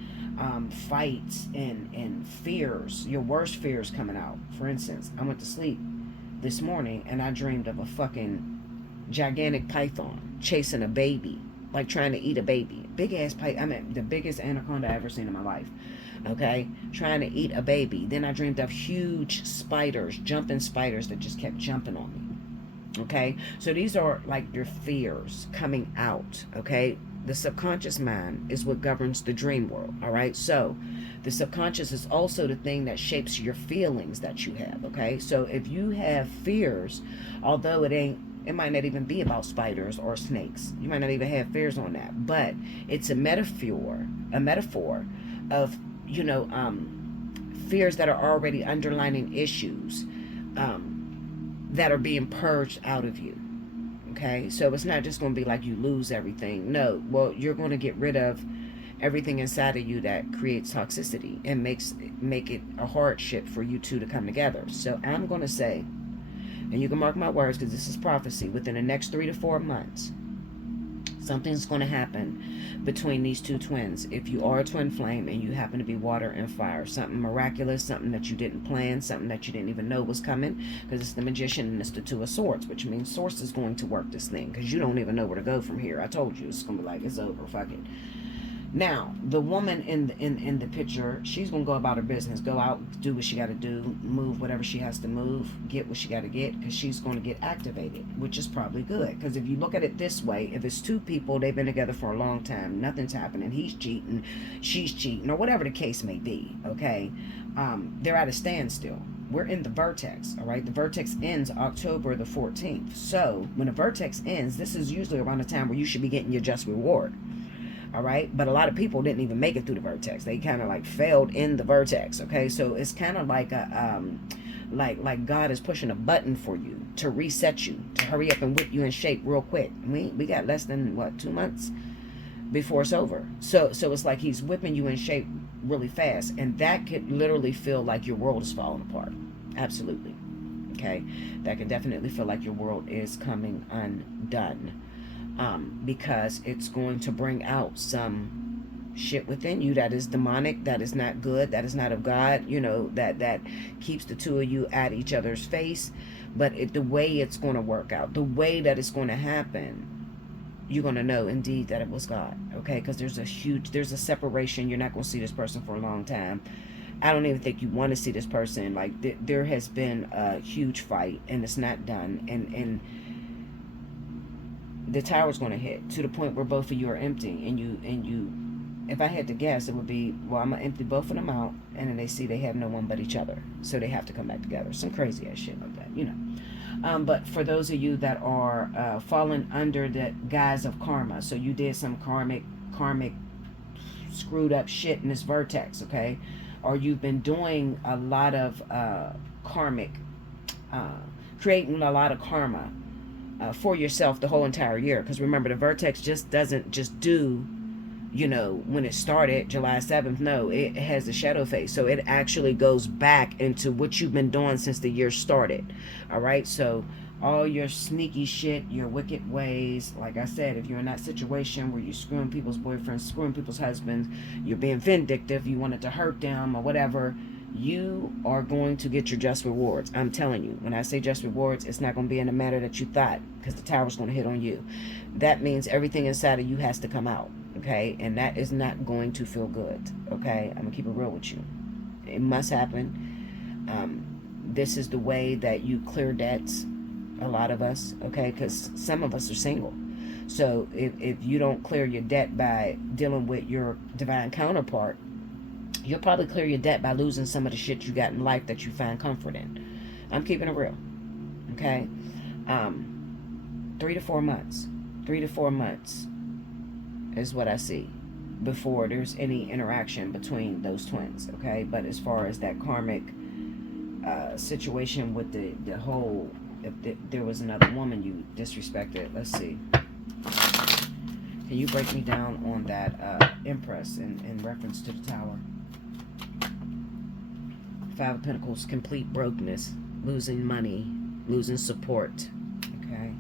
fights and fears, your worst fears coming out. For instance, I went to sleep this morning and I dreamed of a fucking gigantic python chasing a baby, like trying to eat a baby. Big ass python. I mean, the biggest anaconda I ever seen in my life. Okay, trying to eat a baby. Then I dreamed of huge spiders, jumping spiders that just kept jumping on me. Okay, so these are like your fears coming out. Okay, the subconscious mind is what governs the dream world. All right, so the subconscious is also the thing that shapes your feelings that you have. Okay, so if you have fears, although it might not even be about spiders or snakes, you might not even have fears on that, but it's a metaphor of, you know, fears that are already underlining issues that are being purged out of you. Okay, so it's not just going to be like you lose everything. No, well, you're going to get rid of everything inside of you that creates toxicity and make it a hardship for you two to come together. So I'm going to say, and you can mark my words because this is prophecy, within the next 3 to 4 months, something's going to happen between these two twins. If you are a twin flame and you happen to be water and fire, something miraculous, something that you didn't plan, something that you didn't even know was coming, because it's the Magician and it's the Two of Swords, which means Source is going to work this thing because you don't even know where to go from here. I told you, it's going to be like, it's over, fuck it. Now, the woman in the picture, she's going to go about her business. Go out, do what she got to do, move whatever she has to move, get what she got to get, because she's going to get activated, which is probably good. Because if you look at it this way, if it's two people, they've been together for a long time, nothing's happening, he's cheating, she's cheating, or whatever the case may be, okay? They're at a standstill. We're in the vertex, all right? The vertex ends October the 14th. So when the vertex ends, this is usually around the time where you should be getting your just reward. All right, but a lot of people didn't even make it through the vertex. They kind of like failed in the vertex. Okay, so it's kind of like a like God is pushing a button for you to reset you, to hurry up and whip you in shape real quick. We got less than what, 2 months before it's over. So it's like he's whipping you in shape really fast, and that could literally feel like your world is falling apart. Absolutely. Okay, that can definitely feel like your world is coming undone. Because it's going to bring out some shit within you that is demonic, that is not good, that is not of God, you know, that keeps the two of you at each other's face. But the way it's going to work out, the way that it's going to happen, you're going to know indeed that it was God. Okay, because there's a separation. You're not going to see this person for a long time. I don't even think you want to see this person. Like there has been a huge fight and it's not done, and the tower's going to hit to the point where both of you are empty, and you if I had to guess, it would be, well, I'm going to empty both of them out, and then they see they have no one but each other, so they have to come back together. Some crazy ass shit like that, you know. But for those of you that are falling under the guise of karma, so you did some karmic screwed up shit in this vertex, okay, or you've been doing a lot of karmic creating a lot of karma for yourself the whole entire year. Because remember, the vertex just doesn't just do, you know, when it started July 7th. No, it has a shadow phase, so it actually goes back into what you've been doing since the year started. All right, so all your sneaky shit, your wicked ways, like I said, if you're in that situation where you're screwing people's boyfriends, screwing people's husbands, you're being vindictive, you wanted to hurt them or whatever, you are going to get your just rewards. I'm telling you, when I say just rewards, it's not going to be in the manner that you thought, because the tower's going to hit on you. That means everything inside of you has to come out, okay? And that is not going to feel good, okay? I'm going to keep it real with you. It must happen. This is the way that you clear debts, a lot of us, okay? Because some of us are single. So if you don't clear your debt by dealing with your divine counterpart, you'll probably clear your debt by losing some of the shit you got in life that you find comfort in. I'm keeping it real. Okay? 3 to 4 months. 3 to 4 months is what I see before there's any interaction between those twins. Okay? But as far as that karmic situation with the whole, if there was another woman you disrespected, let's see. Can you break me down on that Empress in reference to the tower? 5 of Pentacles, complete brokenness, losing money, losing support. Okay,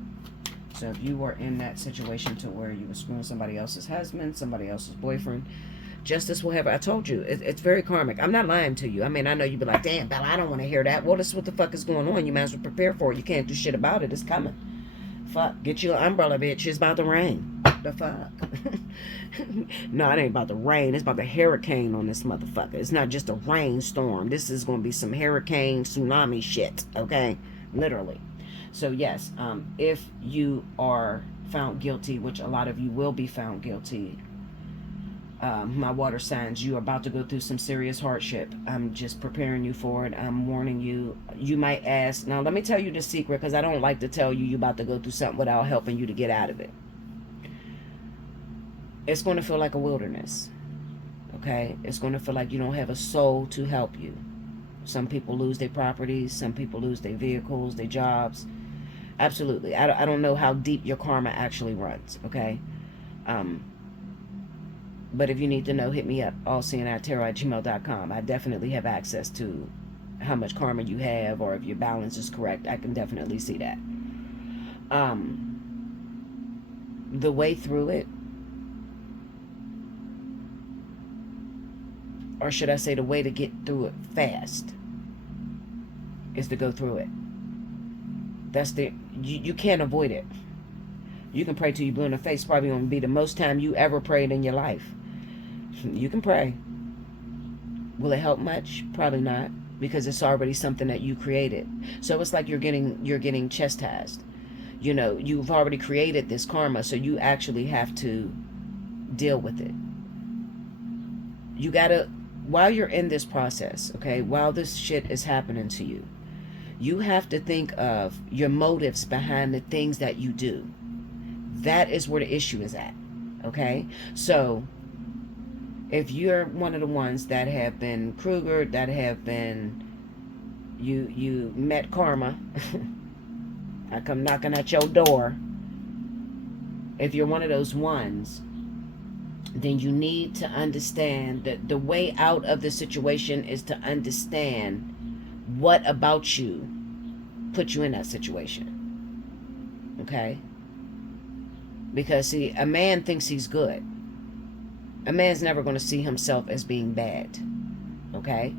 so if you were in that situation to where you were screwing somebody else's husband, somebody else's boyfriend, Justice will have, I told you, it's very karmic. I'm not lying to you. I mean, I know you'd be like, damn, Bella, I don't want to hear that. Well, this is what the fuck is going on. You might as well prepare for it. You can't do shit about it. It's coming. Fuck, get you an umbrella, bitch. It's about to rain. The fuck? No, it ain't about the rain. It's about the hurricane on this motherfucker. It's not just a rainstorm. This is going to be some hurricane, tsunami shit, okay? Literally. So, yes, if you are found guilty, which a lot of you will be found guilty, my water signs, you are about to go through some serious hardship. I'm just preparing you for it. I'm warning you. You might ask, now let me tell you the secret, because I don't like to tell you you're about to go through something without helping you to get out of it. It's going to feel like a wilderness, okay? It's going to feel like you don't have a soul to help you. Some people lose their properties. Some people lose their vehicles, their jobs. Absolutely. I don't know how deep your karma actually runs, okay? But if you need to know, hit me up, allseeingeyetarot@gmail.com. I definitely have access to how much karma you have, or if your balance is correct. I can definitely see that. The way through it, or should I say the way to get through it fast, is to go through it. That's you can't avoid it. You can pray till you blue in the face. Probably going to be the most time you ever prayed in your life. You can pray. Will it help much? Probably not, because it's already something that you created. So it's like you're getting chastised. You know, you've already created this karma, so you actually have to deal with it. You gotta, while you're in this process, okay, while this shit is happening to you, you have to think of your motives behind the things that you do. That is where the issue is at, okay? So if you're one of the ones that have been Krugered, that have been, you met karma, I come knocking at your door. If you're one of those ones, then you need to understand that the way out of the situation is to understand what about you put you in that situation. Okay? Because, see, a man thinks he's good. A man's never going to see himself as being bad. Okay?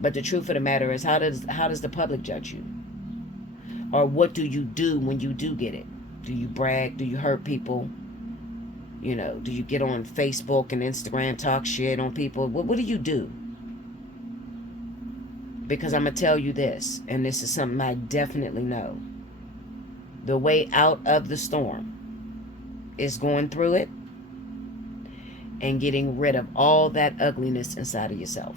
But the truth of the matter is, how does the public judge you? Or what do you do when you do get it? Do you brag? Do you hurt people? You know, do you get on Facebook and Instagram, talk shit on people? What do you do? Because I'm going to tell you this, and this is something I definitely know. The way out of the storm is going through it and getting rid of all that ugliness inside of yourself.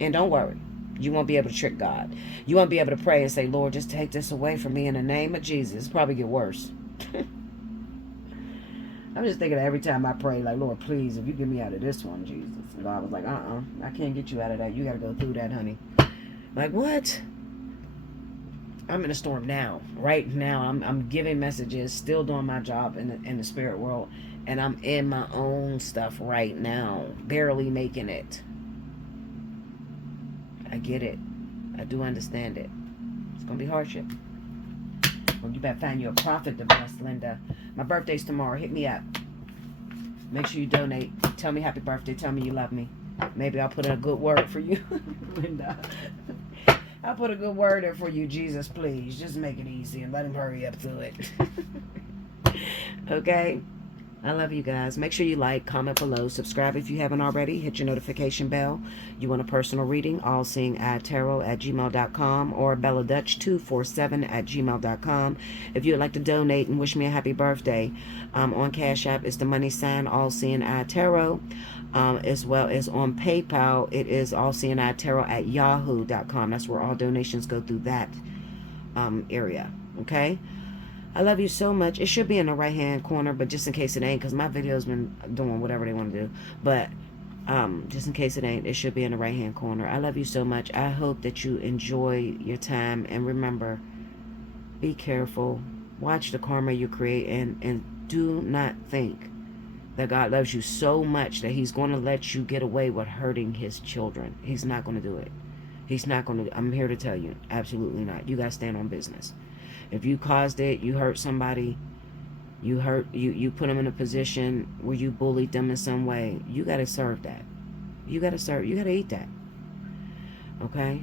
And don't worry. You won't be able to trick God. You won't be able to pray and say, Lord, just take this away from me in the name of Jesus. It'll probably get worse. I'm just thinking every time I pray, like, Lord, please, if you get me out of this one, Jesus. And God was like, I can't get you out of that. You got to go through that, honey. Like, what? I'm in a storm now. Right now, I'm giving messages, still doing my job in the spirit world. And I'm in my own stuff right now, barely making it. I get it. I do understand it. It's going to be hardship. Well, you better find you a prophet to bless, Linda. My birthday's tomorrow. Hit me up. Make sure you donate. Tell me happy birthday. Tell me you love me. Maybe I'll put in a good word for you, Linda. I'll put a good word in for you, Jesus, please. Just make it easy and let him hurry up through it. Okay? I love you guys. Make sure you like, comment below, subscribe if you haven't already. Hit your notification bell. You want a personal reading? Allseeingeyetarot@gmail.com or BellaDutch247@gmail.com. If you would like to donate and wish me a happy birthday, on Cash App is the money sign Allseeingeyetarot, as well as on PayPal it is Allseeingeyetarot@yahoo.com. That's where all donations go through that area. Okay? I love you so much. It should be in the right hand corner, but just in case it ain't, because my video's been doing whatever they want to do. But just in case it ain't, it should be in the right hand corner. I love you so much. I hope that you enjoy your time. And remember, be careful. Watch the karma you create. And do not think that God loves you so much that he's going to let you get away with hurting his children. He's not going to do it. He's not going to. I'm here to tell you. Absolutely not. You got to stand on business. If you caused it, you hurt somebody, You hurt, you put them in a position where you bullied them in some way. You got to serve that. You got to eat that. Okay?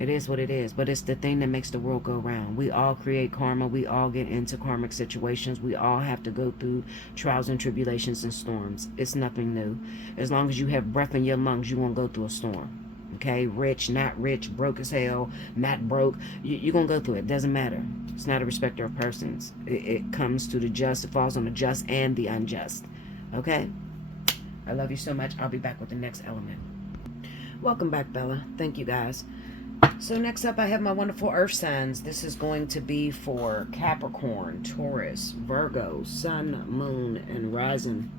It is what it is, but it's the thing that makes the world go round. We all create karma. We all get into karmic situations. We all have to go through trials and tribulations and storms. It's nothing new. As long as you have breath in your lungs, you won't go through a storm. Okay? Rich, not rich, broke as hell, not broke. You're going to go through it. Doesn't matter. It's not a respecter of persons. It comes to the just. It falls on the just and the unjust. Okay? I love you so much. I'll be back with the next element. Welcome back, Bella. Thank you, guys. So next up, I have my wonderful earth signs. This is going to be for Capricorn, Taurus, Virgo, Sun, Moon, and Rising.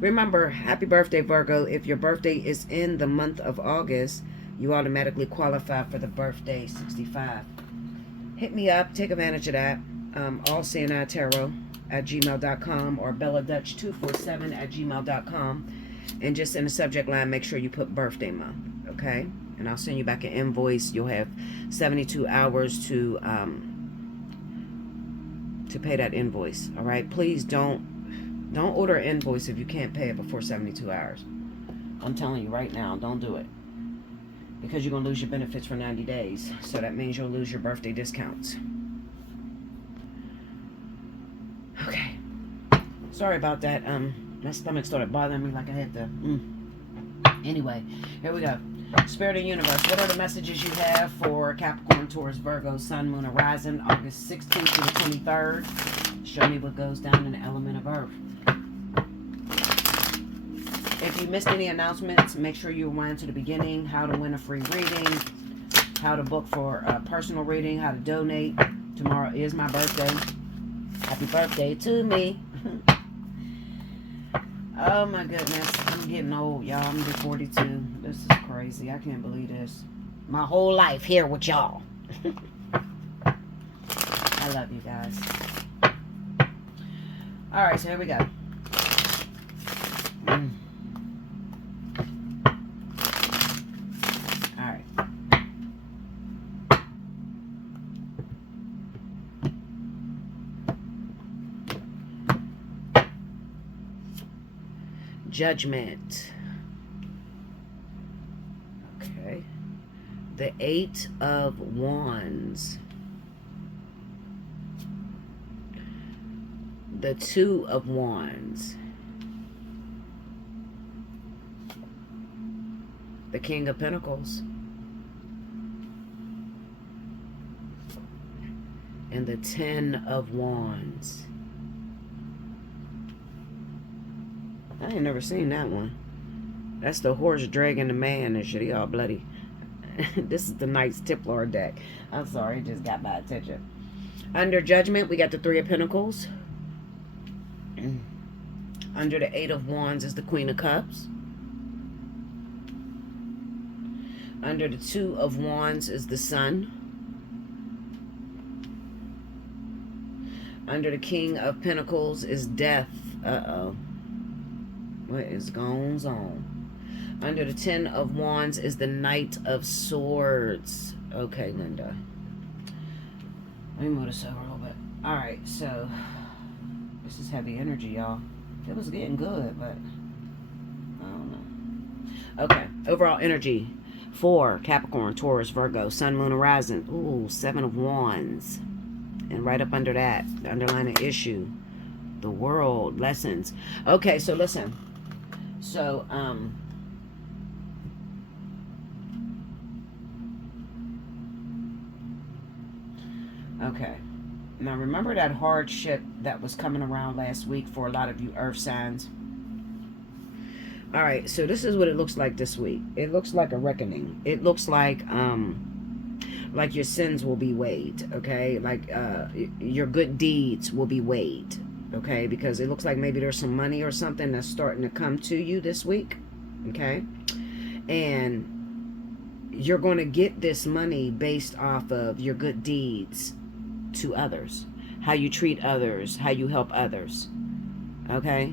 Remember, happy birthday, Virgo. If your birthday is in the month of August, you automatically qualify for the birthday 65. Hit me up. Take advantage of that. Allseeingeyetarot at gmail.com or belladutch247 at gmail.com. And just in the subject line, make sure you put birthday month. Okay? And I'll send you back an invoice. You'll have 72 hours to pay that invoice. All right? Please don't order an invoice if you can't pay it before 72 hours. I'm telling you right now, don't do it. Because you're going to lose your benefits for 90 days. So that means you'll lose your birthday discounts. Okay. Sorry about that. My stomach started bothering me like I had to. Anyway, here we go. Spirit and Universe, what are the messages you have for Capricorn, Taurus, Virgo, Sun, Moon, and Rising, August 16th to the 23rd? Show me what goes down in the element of Earth. If you missed any announcements, make sure you rewind to the beginning. How to win a free reading, how to book for a personal reading, how to donate. Tomorrow is my birthday. Happy birthday to me. Oh my goodness, I'm getting old, y'all. I'm gonna be 42. This is crazy. I can't believe this. My whole life here with y'all. I love you guys. Alright, so here we go. Alright. Judgment. Okay. The 8 of Wands. The 2 of Wands. The King of Pentacles. And the 10 of Wands. I ain't never seen that one. That's the horse dragging the man and shit. He all bloody. This is the Knight's Templar deck. I'm sorry, it just got my attention. Under Judgment, we got the 3 of Pentacles. Under the 8 of Wands is the Queen of Cups. Under the 2 of Wands is the Sun. Under the King of Pentacles is Death. Uh-oh. What is going on? Under the 10 of Wands is the Knight of Swords. Okay, Linda. Let me move this over a little bit. Alright, so this is heavy energy, y'all. It was getting good, but I don't know. Okay, overall energy for Capricorn, Taurus, Virgo, Sun, Moon, and Rising. Ooh, 7 of Wands. And right up under that, the underlying issue, the world, lessons. Okay, so listen. So, okay. Now, remember that hardship that was coming around last week for a lot of you earth signs? Alright, so this is what it looks like this week. It looks like a reckoning. It looks like your sins will be weighed, okay? Like, your good deeds will be weighed. Okay, because it looks like maybe there's some money or something that's starting to come to you this week. Okay, and you're going to get this money based off of your good deeds to others, how you treat others, how you help others. Okay,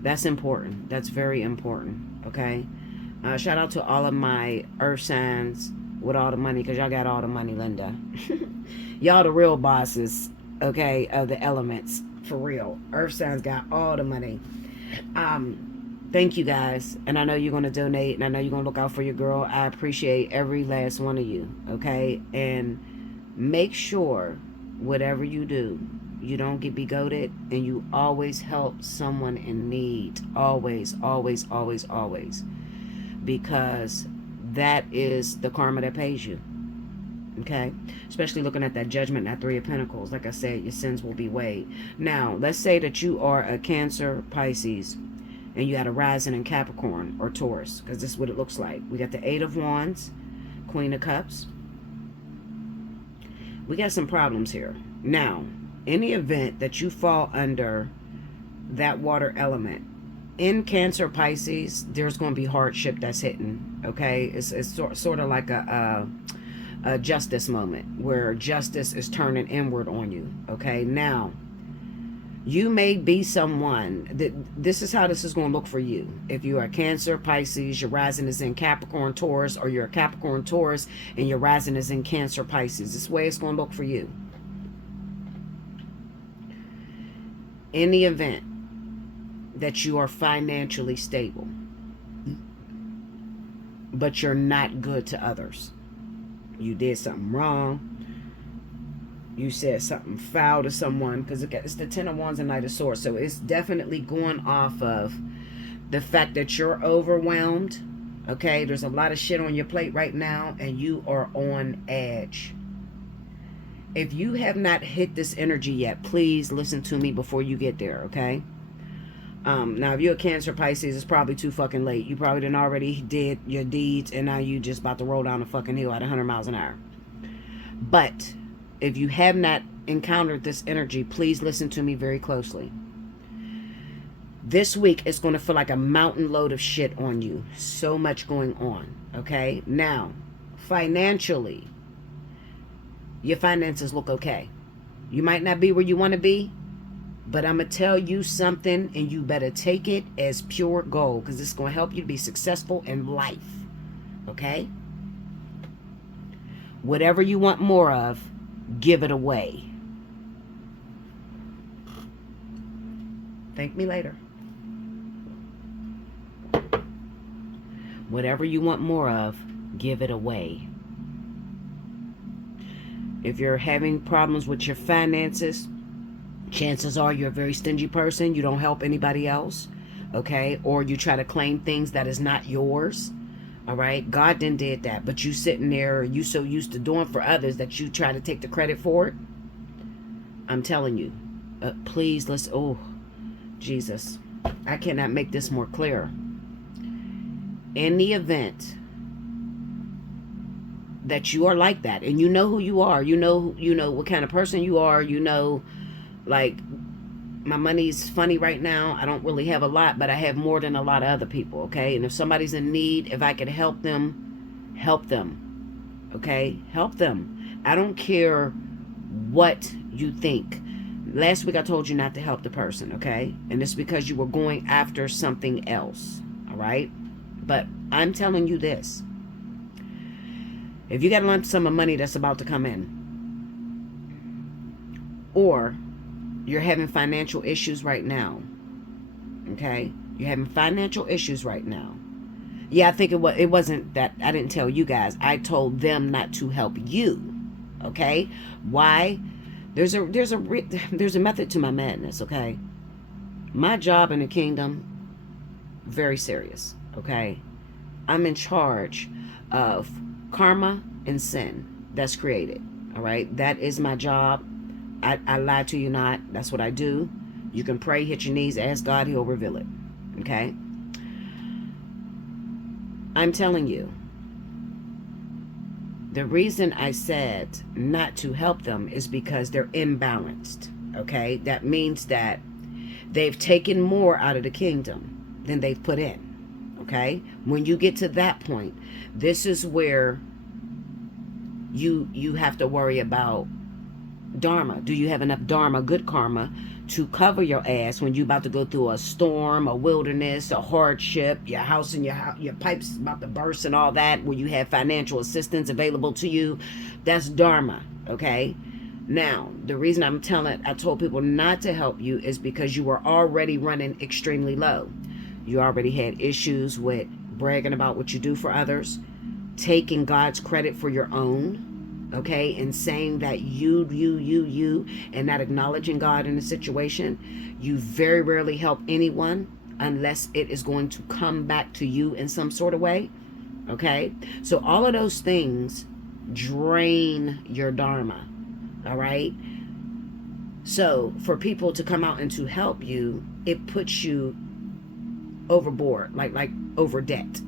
that's important. That's very important. Okay, shout out to all of my earth signs with all the money, because y'all got all the money, Linda. Y'all the real bosses. okay, of the elements. For real. Earth signs got all the money. Thank you guys. And I know you're going to donate, and I know you're going to look out for your girl. I appreciate every last one of you, okay? And make sure, whatever you do, you don't be goated, and you always help someone in need. Always, always, always, always. Because that is the karma that pays you. Okay, especially looking at that judgment, that Three of Pentacles. Like I said, your sins will be weighed. Now, let's say that you are a Cancer, Pisces, and you had a rising in Capricorn or Taurus, because this is what it looks like. We got the Eight of Wands, Queen of Cups. We got some problems here. Now, in the event that you fall under that water element, in Cancer, Pisces, there's going to be hardship that's hitting. Okay, it's sort of like a justice moment where justice is turning inward on you. Okay, now you may be someone that this is how this is going to look for you. If you are Cancer, Pisces, your rising is in Capricorn, Taurus, or you're a Capricorn, Taurus, and your rising is in Cancer, Pisces, this way it's going to look for you. In the event that you are financially stable, but you're not good to others, you did something wrong, you said something foul to someone, because it's the Ten of Wands and Knight of Swords, so it's definitely going off of the fact that you're overwhelmed. Okay, there's a lot of shit on your plate right now, and you are on edge. If you have not hit this energy yet, please listen to me before you get there. Okay, now if you're a Cancer, Pisces, it's probably too fucking late. You probably done already did your deeds, and now you just about to roll down a fucking hill at 100 miles an hour. But if you have not encountered this energy, please listen to me very closely. This week it's going to feel like a mountain load of shit on you. So much going on. Okay, now financially, your finances look okay. You might not be where you want to be, but I'm going to tell you something, and you better take it as pure gold, because it's going to help you to be successful in life. Okay? Whatever you want more of, give it away. Thank me later. Whatever you want more of, give it away. If you're having problems with your finances, chances are you're a very stingy person. You don't help anybody else, okay? Or you try to claim things that is not yours, all right? God didn't did that, but you sitting there, you so used to doing for others that you try to take the credit for it. I'm telling you, please, let's, oh, Jesus. I cannot make this more clear. In the event that you are like that, and you know who you are, you know what kind of person you are, you know, like, my money's funny right now. I don't really have a lot, but I have more than a lot of other people, okay? And if somebody's in need, if I could help them, okay? Help them. I don't care what you think. Last week I told you not to help the person, okay? And it's because you were going after something else, all right? But I'm telling you this. If you got a lump sum of money that's about to come in, or you're having financial issues right now, okay? You're having financial issues right now. Yeah, I think it wasn't that I didn't tell you guys. I told them not to help you, okay? Why? There's a method to my madness, okay? My job in the kingdom, very serious, okay? I'm in charge of karma and sin that's created, all right? That is my job. I lie to you not. That's what I do. You can pray, hit your knees, ask God, he'll reveal it, okay? I'm telling you, the reason I said not to help them is because they're imbalanced, okay? That means that they've taken more out of the kingdom than they've put in, okay? When you get to that point, this is where you have to worry about dharma. Do you have enough dharma, good karma, to cover your ass when you're about to go through a storm, a wilderness, a hardship, your house and your pipes about to burst and all that, where you have financial assistance available to you? That's dharma, okay? Now, the reason I told people not to help you is because you were already running extremely low. You already had issues with bragging about what you do for others, taking God's credit for your own, okay, and saying that you, and not acknowledging God in a situation. You very rarely help anyone unless it is going to come back to you in some sort of way, okay? So all of those things drain your dharma. All right. So for people to come out and to help you, it puts you overboard, like over debt.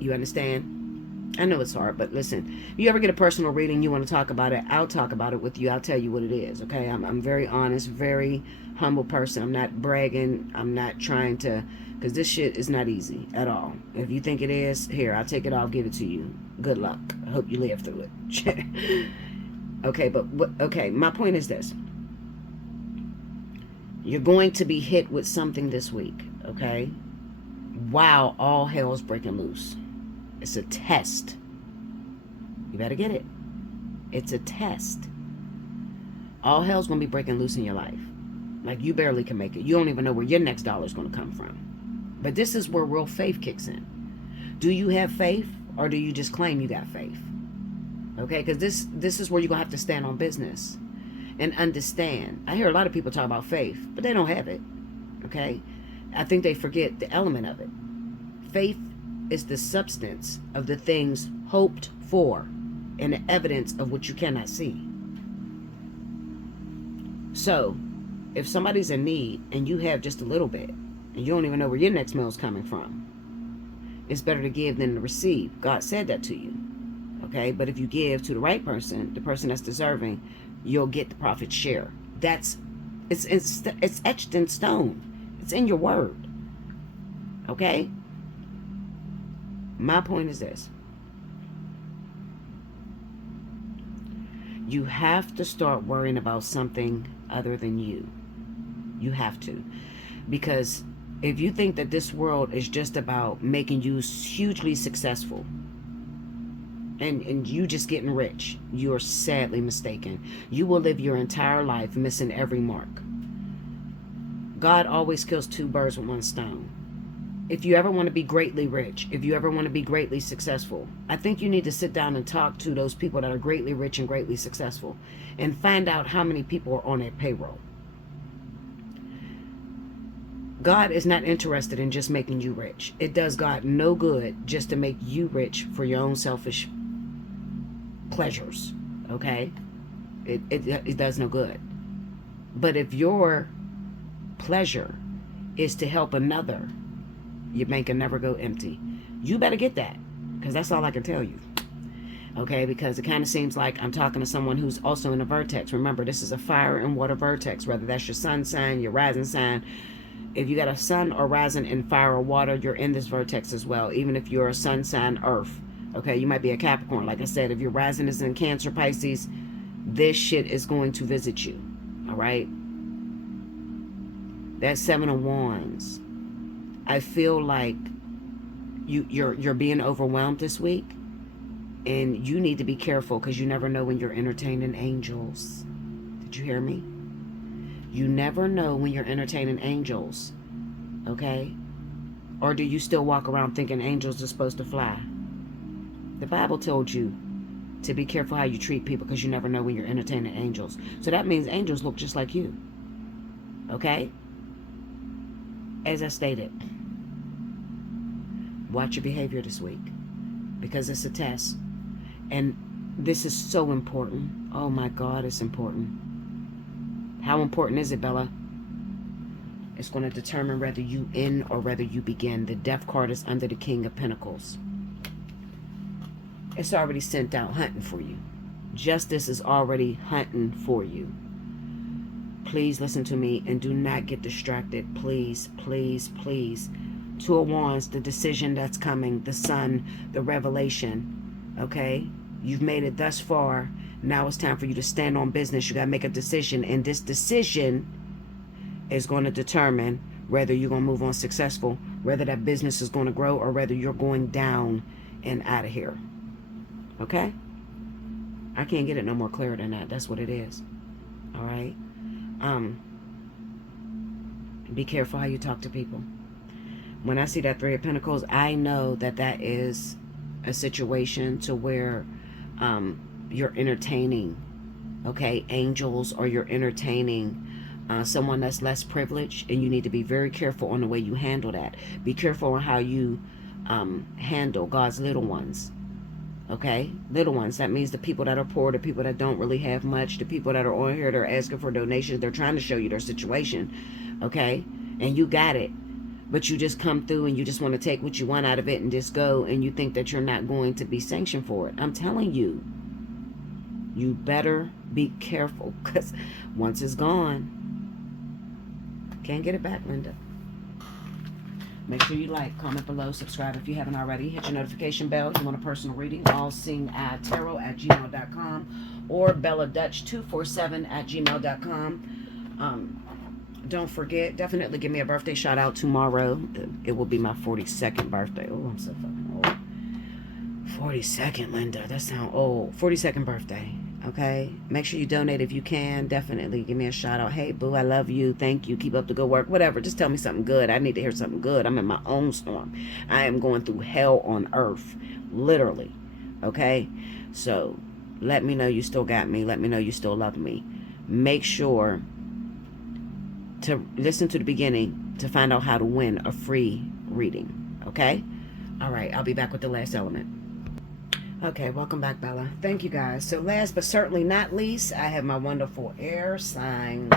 You understand? I know it's hard, but listen, if you ever get a personal reading, you want to talk about it, I'll talk about it with you. I'll tell you what it is. Okay. I'm very honest, very humble person. I'm not bragging. I'm not trying to, because this shit is not easy at all. If you think it is, here, I'll take it. I'll give it to you. Good luck. I hope you live through it. Okay, okay, my point is this. You're going to be hit with something this week, okay? Wow, all hell's breaking loose. It's a test. You better get it. It's a test. All hell's going to be breaking loose in your life. Like, you barely can make it. You don't even know where your next dollar is going to come from. But this is where real faith kicks in. Do you have faith, or do you just claim you got faith? Okay, because this is where you're going to have to stand on business and understand. I hear a lot of people talk about faith, but they don't have it. Okay, I think they forget the element of it. Faith is the substance of the things hoped for and the evidence of what you cannot see. So if somebody's in need and you have just a little bit and you don't even know where your next meal is coming from, it's better to give than to receive. God said that to you. Okay, but if you give to the right person, the person that's deserving, you'll get the profit share. It's etched in stone. It's in your word. Okay? My point is this. You have to start worrying about something other than you. You have to. Because if you think that this world is just about making you hugely successful, and you just getting rich, you're sadly mistaken. You will live your entire life missing every mark. God always kills two birds with one stone. If you ever want to be greatly rich, if you ever want to be greatly successful, I think you need to sit down and talk to those people that are greatly rich and greatly successful and find out how many people are on their payroll. God is not interested in just making you rich. It does God no good just to make you rich for your own selfish pleasures, okay? It does no good. But if your pleasure is to help another, your bank can never go empty. You better get that, because that's all I can tell you. Okay, because it kind of seems like I'm talking to someone who's also in a vertex. Remember, this is a fire and water vertex, whether that's your sun sign, your rising sign. If you got a sun or rising in fire or water, you're in this vertex as well, even if you're a sun sign earth. Okay, you might be a Capricorn. Like I said, if your rising is in Cancer, Pisces, this shit is going to visit you. All right? That Seven of Wands. I feel like you're being overwhelmed this week, and you need to be careful because you never know when you're entertaining angels. Did you hear me? You never know when you're entertaining angels. Okay? Or do you still walk around thinking angels are supposed to fly? The Bible told you to be careful how you treat people because you never know when you're entertaining angels. So that means angels look just like you. Okay? As I stated, watch your behavior this week because it's a test. And this is so important. Oh my God, it's important. How important is it, Bella? It's going to determine whether you end or whether you begin. The Death card is under the King of Pentacles. It's already sent out hunting for you. Justice is already hunting for you. Please listen to me and do not get distracted. Please, please, please. Two of Wands, the decision that's coming, the sun, the revelation. Okay? You've made it thus far. Now it's time for you to stand on business. You got to make a decision. And this decision is going to determine whether you're going to move on successful, whether that business is going to grow, or whether you're going down and out of here. Okay? I can't get it no more clear than that. That's what it is. All right. Be careful how you talk to people. When I see that Three of Pentacles, I know that that is a situation to where you're entertaining, okay, angels, or you're entertaining someone that's less privileged, and you need to be very careful on the way you handle that. Be careful on how you handle God's little ones. Okay, little ones. That means the people that are poor, the people that don't really have much, the people that are on here, they're asking for donations, they're trying to show you their situation. Okay, and you got it, but you just come through and you just want to take what you want out of it and just go, and you think that you're not going to be sanctioned for it. I'm telling you, you better be careful, because once it's gone, can't get it back, Linda. Make sure you like, comment below, subscribe if you haven't already. Hit your notification bell if you want a personal reading. Allseeingeyetarot@gmail.com or BellaDutch247@gmail.com. Don't forget, definitely give me a birthday shout out tomorrow. It will be my 42nd birthday. Oh, I'm so fucking old. 42nd, Linda. That sounds old. 42nd birthday. Okay, make sure you donate if you can. Definitely give me a shout out. Hey boo, I love you, thank you, keep up the good work, whatever. Just tell me something good. I need to hear something good. I'm in my own storm. I am going through hell on earth, literally. Okay, so let me know you still got me. Let me know you still love me. Make sure to listen to the beginning to find out how to win a free reading. Okay, all right, I'll be back with the last element. Okay, welcome back, Bella. Thank you, guys. So last but certainly not least, I have my wonderful air signs.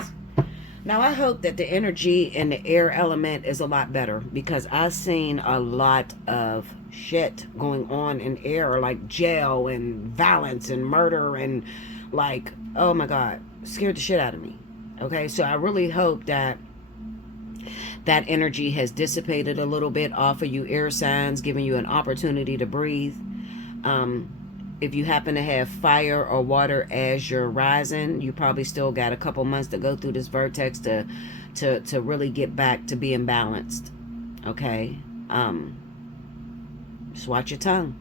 Now, I hope that the energy in the air element is a lot better, because I've seen a lot of shit going on in air, like jail and violence and murder and like, oh my God, scared the shit out of me. Okay, so I really hope that that energy has dissipated a little bit off of you air signs, giving you an opportunity to breathe. If you happen to have fire or water as you're rising, you probably still got a couple months to go through this vertex to really get back to being balanced. Okay, just watch your tongue,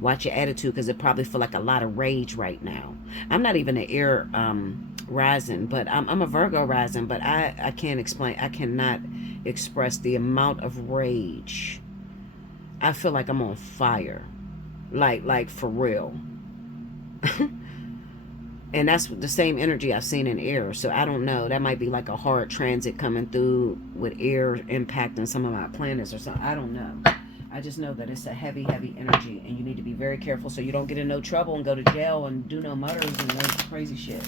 watch your attitude, because it probably feel like a lot of rage right now. I'm not even an air rising, but I'm a Virgo rising, but I can't explain. I cannot express the amount of rage. I feel like I'm on fire. Like for real. And that's the same energy I've seen in air. So I don't know, that might be like a hard transit coming through with air impacting some of my planets or something. I don't know. I just know that it's a heavy energy, and you need to be very careful so you don't get in no trouble and go to jail and do no murders and no crazy shit.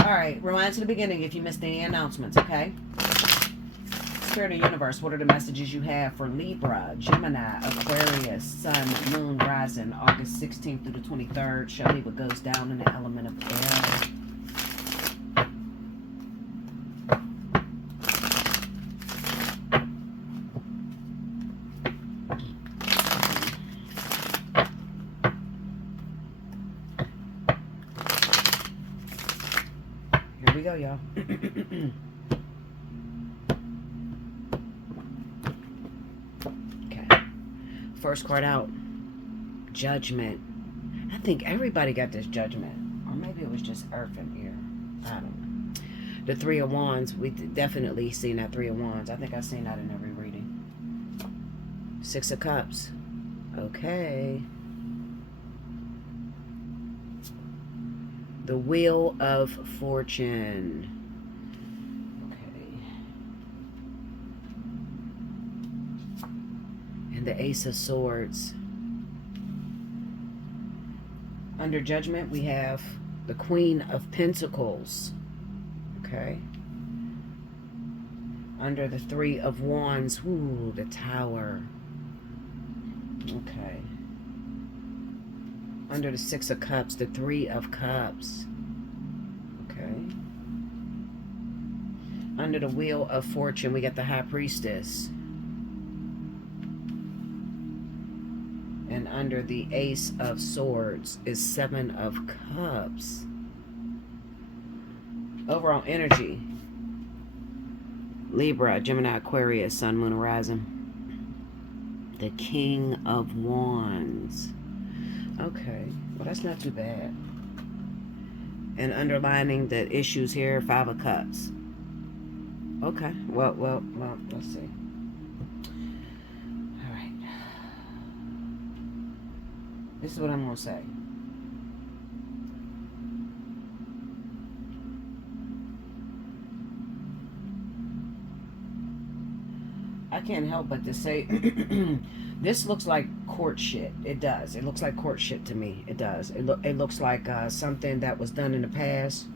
All right, rewind to the beginning if you missed any announcements. Okay, Spirit of Universe, what are the messages you have for Libra, Gemini, Aquarius, Sun, Moon, Rising, August 16th through the 23rd? Show me what goes down in the element of air. Here we go, y'all. First card out, Judgment. I think everybody got this Judgment, or maybe it was just Earth and Air. I don't know. The Three of Wands, we definitely seen that Three of Wands. I think I've seen that in every reading. Six of Cups. Okay. The Wheel of Fortune. The Ace of Swords. Under Judgment, we have the Queen of Pentacles. Okay. Under the Three of Wands, ooh, the Tower. Okay. Under the Six of Cups, the Three of Cups. Okay. Under the Wheel of Fortune, we got the High Priestess. And under the Ace of Swords is Seven of Cups. Overall energy, Libra, Gemini, Aquarius, Sun, Moon, Rising. The King of Wands. Okay, well, that's not too bad. And underlining the issues here, 5 of Cups. Okay, well, let's see. All right. This is what I'm going to say. I can't help but to say this looks like court shit. It does. It looks like court shit to me. It does. It looks like something that was done in the past.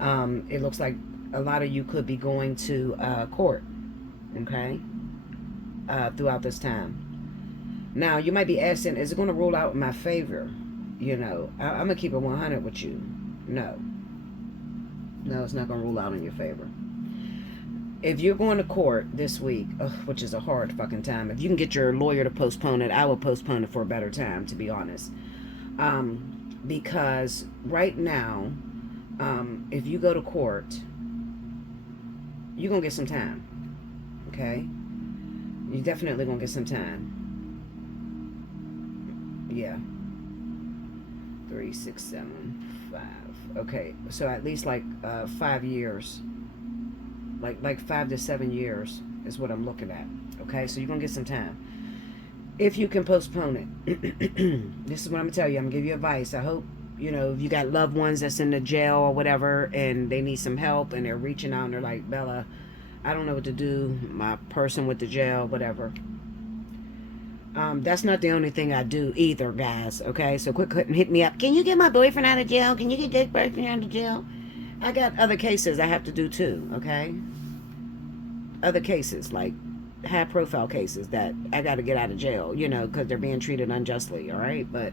It looks like a lot of you could be going to court, okay, throughout this time. Now, you might be asking, is it going to rule out in my favor? You know, I'm going to keep it 100 with you. No, it's not going to rule out in your favor. If you're going to court this week, which is a hard fucking time, if you can get your lawyer to postpone it, I will postpone it for a better time, to be honest. Because right now, if you go to court, you're going to get some time. Okay? You're definitely going to get some time. Yeah. 3, 6, 7, 5. Okay, so at least like 5 years. Like 5 to 7 years is what I'm looking at. Okay, so you're gonna get some time if you can postpone it. This is what I'm gonna tell you. I'm gonna give you advice. I hope, you know, if you got loved ones that's in the jail or whatever and they need some help and they're reaching out and they're like, Bella, I don't know what to do, my person with the jail, whatever. That's not the only thing I do either, guys. Okay, so quit hitting me up. Can you get my boyfriend out of jail? Can you get this person out of jail? I got other cases I have to do too, okay? Other cases, like high-profile cases that I got to get out of jail, you know, because they're being treated unjustly, all right? But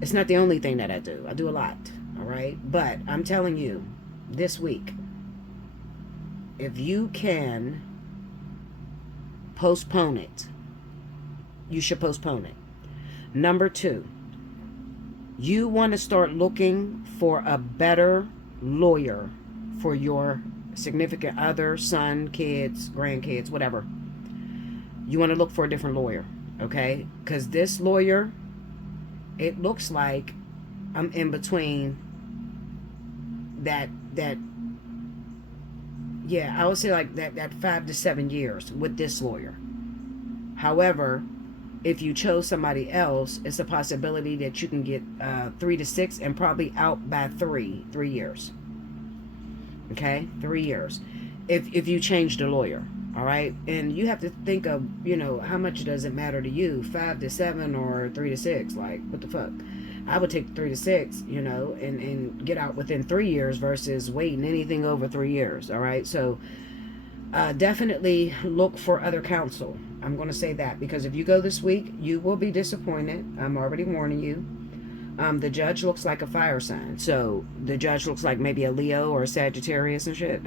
it's not the only thing that I do. I do a lot, all right? But I'm telling you, this week, if you can postpone it, you should postpone it. Number 2, you want to start looking for a better lawyer for your significant other, son, kids, grandkids, whatever. You want to look for a different lawyer, okay? Because this lawyer, it looks like I'm in between that yeah, I would say like that 5 to 7 years with this lawyer. However, if you chose somebody else, it's a possibility that you can get 3 to 6 and probably out by 3 years. Okay, 3 years. If you change the lawyer, all right? And you have to think of, you know, how much does it matter to you? 5 to 7 or 3 to 6? Like, what the fuck? I would take 3 to 6, you know, and get out within 3 years versus waiting anything over 3 years, all right? So definitely look for other counsel. I'm going to say that because if you go this week, you will be disappointed. I'm already warning you. The judge looks like a fire sign. So the judge looks like maybe a Leo or a Sagittarius and shit.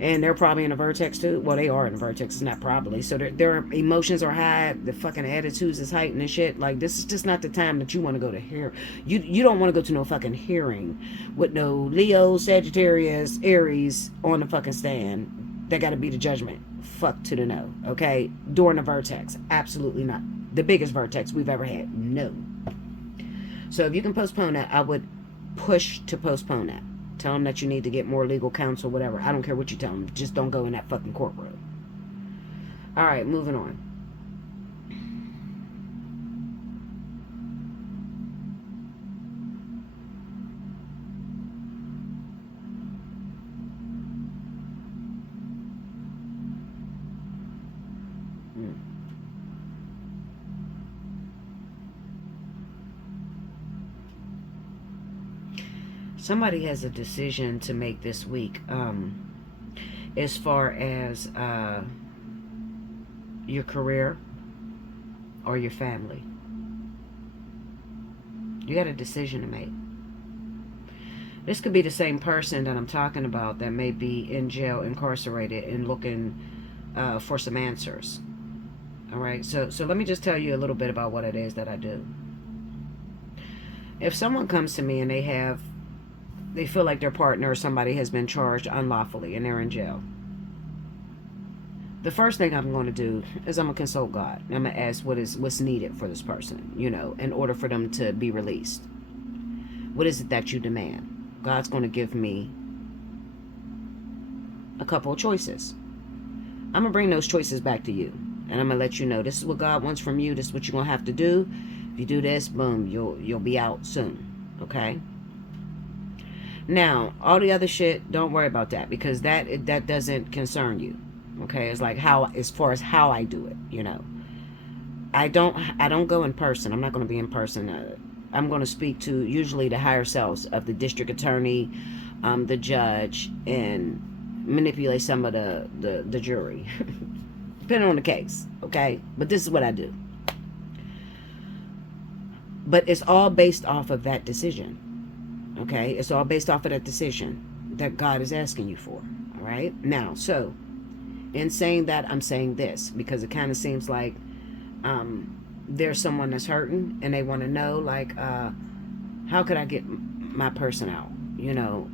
And they're probably in a vertex too. Well, they are in a vertex, not probably. So their emotions are high. The fucking attitudes is heightened and shit. Like, this is just not the time that you want to go to hear. You don't want to go to no fucking hearing with no Leo, Sagittarius, Aries on the fucking stand. They got to be the judgment. Fuck to the no. Okay? During the vertex. Absolutely not. The biggest vertex we've ever had. No. So if you can postpone that, I would push to postpone that. Tell them that you need to get more legal counsel, whatever. I don't care what you tell them. Just don't go in that fucking courtroom. All right, moving on. Somebody has a decision to make this week as far as your career or your family. You got a decision to make. This could be the same person that I'm talking about that may be in jail, incarcerated, and looking for some answers. All right, so let me just tell you a little bit about what it is that I do. If someone comes to me and they feel like their partner or somebody has been charged unlawfully and they're in jail, the first thing I'm going to do is I'm going to consult God. I'm going to ask what's needed for this person, you know, in order for them to be released. What is it that you demand? God's going to give me a couple of choices. I'm going to bring those choices back to you. And I'm going to let you know, this is what God wants from you. This is what you're going to have to do. If you do this, boom, you'll be out soon. Okay? Now, all the other shit, don't worry about that, because that doesn't concern you. Okay? It's like as far as how I do it, you know. I don't go in person. I'm not going to be in person. I'm going to speak to usually the higher selves of the district attorney, the judge, and manipulate some of the jury. Depending on the case, okay? But this is what I do. But it's all based off of that decision, okay? It's all based off of that decision that God is asking you for, all right? Now, so, in saying that, I'm saying this, because it kind of seems like there's someone that's hurting, and they want to know, like, how could I get my person out? You know,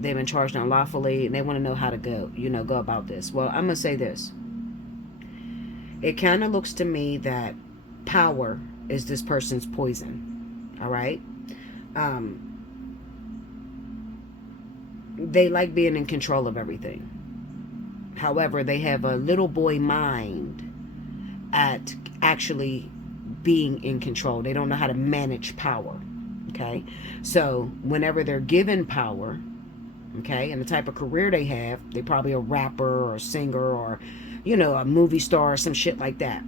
they've been charged unlawfully, and they want to know how to go about this. Well, I'm going to say this. It kind of looks to me that power is this person's poison. All right? They like being in control of everything. However, they have a little boy mind at actually being in control. They don't know how to manage power. Okay? So, whenever they're given power, okay, and the type of career they have, they're probably a rapper or a singer or, you know, a movie star or some shit like that.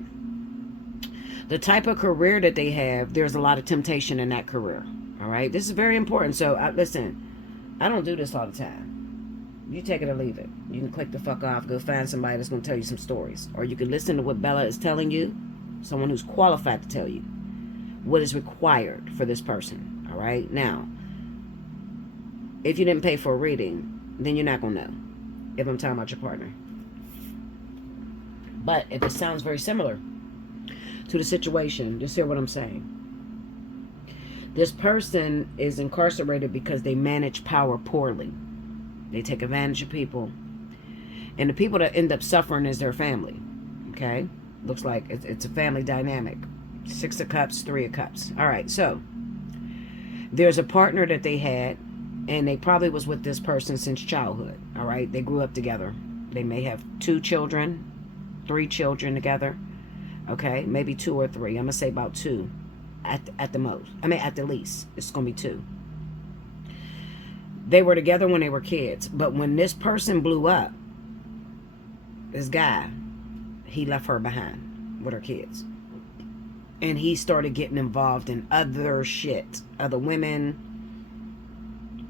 The type of career that they have, there's a lot of temptation in that career. All right? This is very important. So, listen, I don't do this all the time. You take it or leave it. You can click the fuck off, go find somebody that's going to tell you some stories. Or you can listen to what Bella is telling you, someone who's qualified to tell you what is required for this person. All right? Now, if you didn't pay for a reading, then you're not going to know if I'm talking about your partner. But if it sounds very similar to the situation, just hear what I'm saying. This person is incarcerated because they manage power poorly. They take advantage of people. And the people that end up suffering is their family. Okay? Looks like it's a family dynamic. 6 of Cups, 3 of Cups. All right, so there's a partner that they had, and they probably was with this person since childhood. All right? They grew up together. They may have 2 children, 3 children together. Okay? Maybe 2 or 3. I'm going to say about 2 at the most. I mean, at the least. It's going to be 2. They were together when they were kids. But when this person blew up, this guy, he left her behind with her kids. And he started getting involved in other shit. Other women,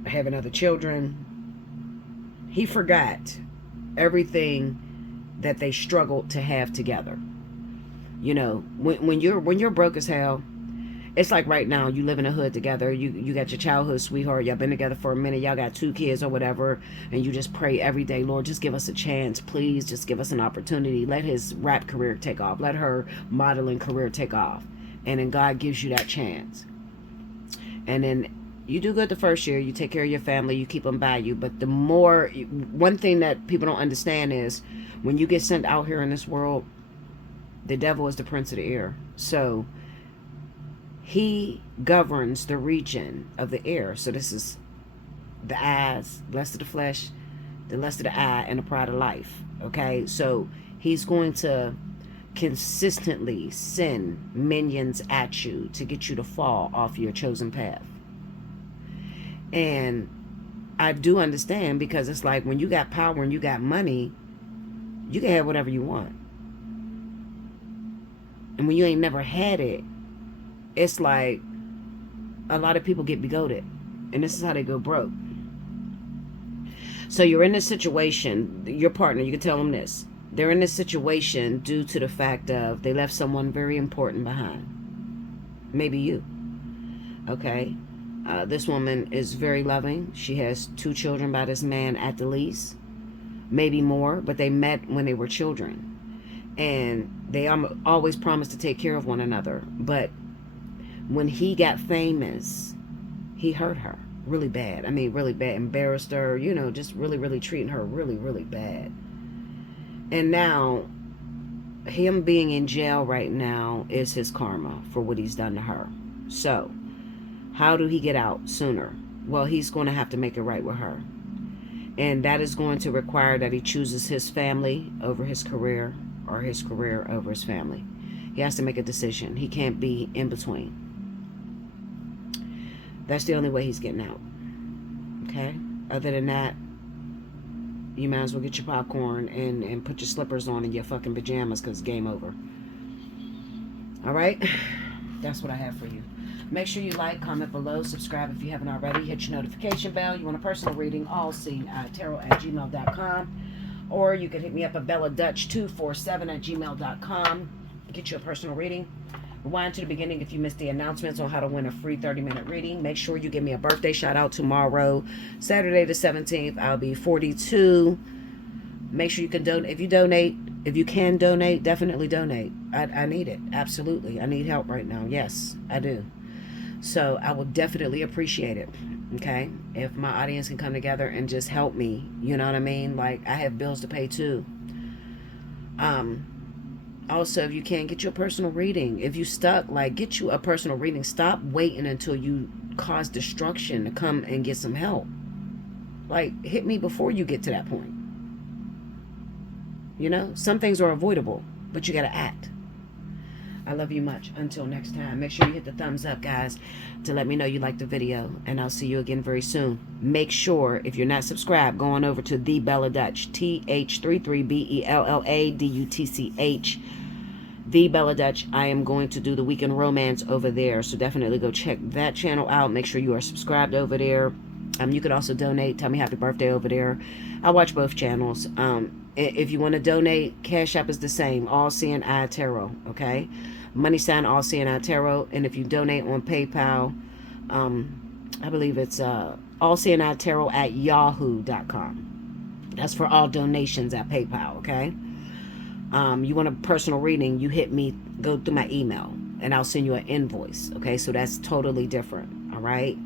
having other children. He forgot everything that they struggled to have together. You know, when you're broke as hell, it's like right now, you live in a hood together, you got your childhood sweetheart, y'all been together for a minute, y'all got 2 kids or whatever, and you just pray every day, Lord, just give us a chance, please, just give us an opportunity, let his rap career take off, let her modeling career take off, and then God gives you that chance. And then you do good the first year, you take care of your family, you keep them by you, but the more, one thing that people don't understand is, when you get sent out here in this world, the devil is the prince of the air. So he governs the region of the air. So this is the eyes, lust of the flesh, the lust of the eye, and the pride of life. Okay? So he's going to consistently send minions at you to get you to fall off your chosen path. And I do understand, because it's like when you got power and you got money, you can have whatever you want. And when you ain't never had it, it's like a lot of people get begotten. And this is how they go broke. So you're in this situation, your partner, you can tell them this. They're in this situation due to the fact of they left someone very important behind. Maybe you. Okay? This woman is very loving. She has 2 children by this man at the least. Maybe more, but they met when they were children. And they always promised to take care of one another. But when he got famous, he hurt her really bad. I mean, really bad. Embarrassed her, you know, just really, really treating her really, really bad. And now, him being in jail right now is his karma for what he's done to her. So, how do he get out sooner? well, he's going to have to make it right with her. And that is going to require that he chooses his family over his career, or his career over his family. He has to make a decision. He can't be in between. That's the only way he's getting out. Okay? Other than that, you might as well get your popcorn and put your slippers on and your fucking pajamas, because game over. All right? That's what I have for you. Make sure you like, comment below, subscribe if you haven't already. Hit your notification bell. You want a personal reading, allseeingeyetarot@gmail.com. Or you can hit me up at belladutch247@gmail.com. Get you a personal reading. Rewind to the beginning if you missed the announcements on how to win a free 30-minute reading. Make sure you give me a birthday shout out tomorrow, Saturday the 17th. I'll be 42. Make sure you can donate. If you can donate, definitely donate. I need it. Absolutely. I need help right now. Yes, I do. So I will definitely appreciate it. Okay? If my audience can come together and just help me, you know what I mean? Like, I have bills to pay too. Also, if you can't, get you a personal reading. If you stuck, like, get you a personal reading. Stop waiting until you cause destruction to come and get some help. Like, hit me before you get to that point. You know, some things are avoidable, but you got to act. I love you much. Until next time, make sure you hit the thumbs up, guys, to let me know you liked the video. And I'll see you again very soon. Make sure, if you're not subscribed, go on over to The Bella Dutch, TH33BELLADUTCH. The Bella Dutch. I am going to do the weekend romance over there, so definitely go check that channel out. Make sure you are subscribed over there. You could also donate. Tell me happy birthday over there. I watch both channels. If you want to donate, Cash App is the same. Allseeingeyetarot. Okay? Money sign Allseeingeyetarot. And if you donate on PayPal, I believe it's Allseeingeyetarot@yahoo.com. That's for all donations at PayPal. Okay? You want a personal reading, you hit me, go through my email, and I'll send you an invoice. Okay? So that's totally different. All right?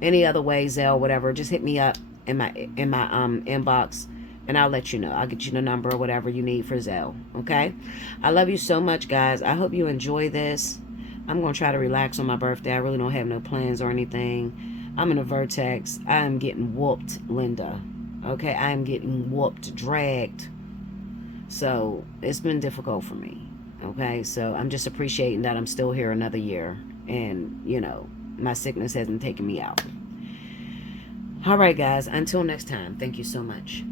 Any other way, Zelle, whatever, just hit me up in my inbox, and I'll let you know. I'll get you the number or whatever you need for Zelle. Okay? I love you so much, guys. I hope you enjoy this. I'm going to try to relax on my birthday. I really don't have no plans or anything. I'm in a vortex. I am getting whooped, Linda. Okay? I am getting whooped, dragged. So it's been difficult for me. Okay? So I'm just appreciating that I'm still here another year. And, you know, my sickness hasn't taken me out. All right, guys. Until next time. Thank you so much.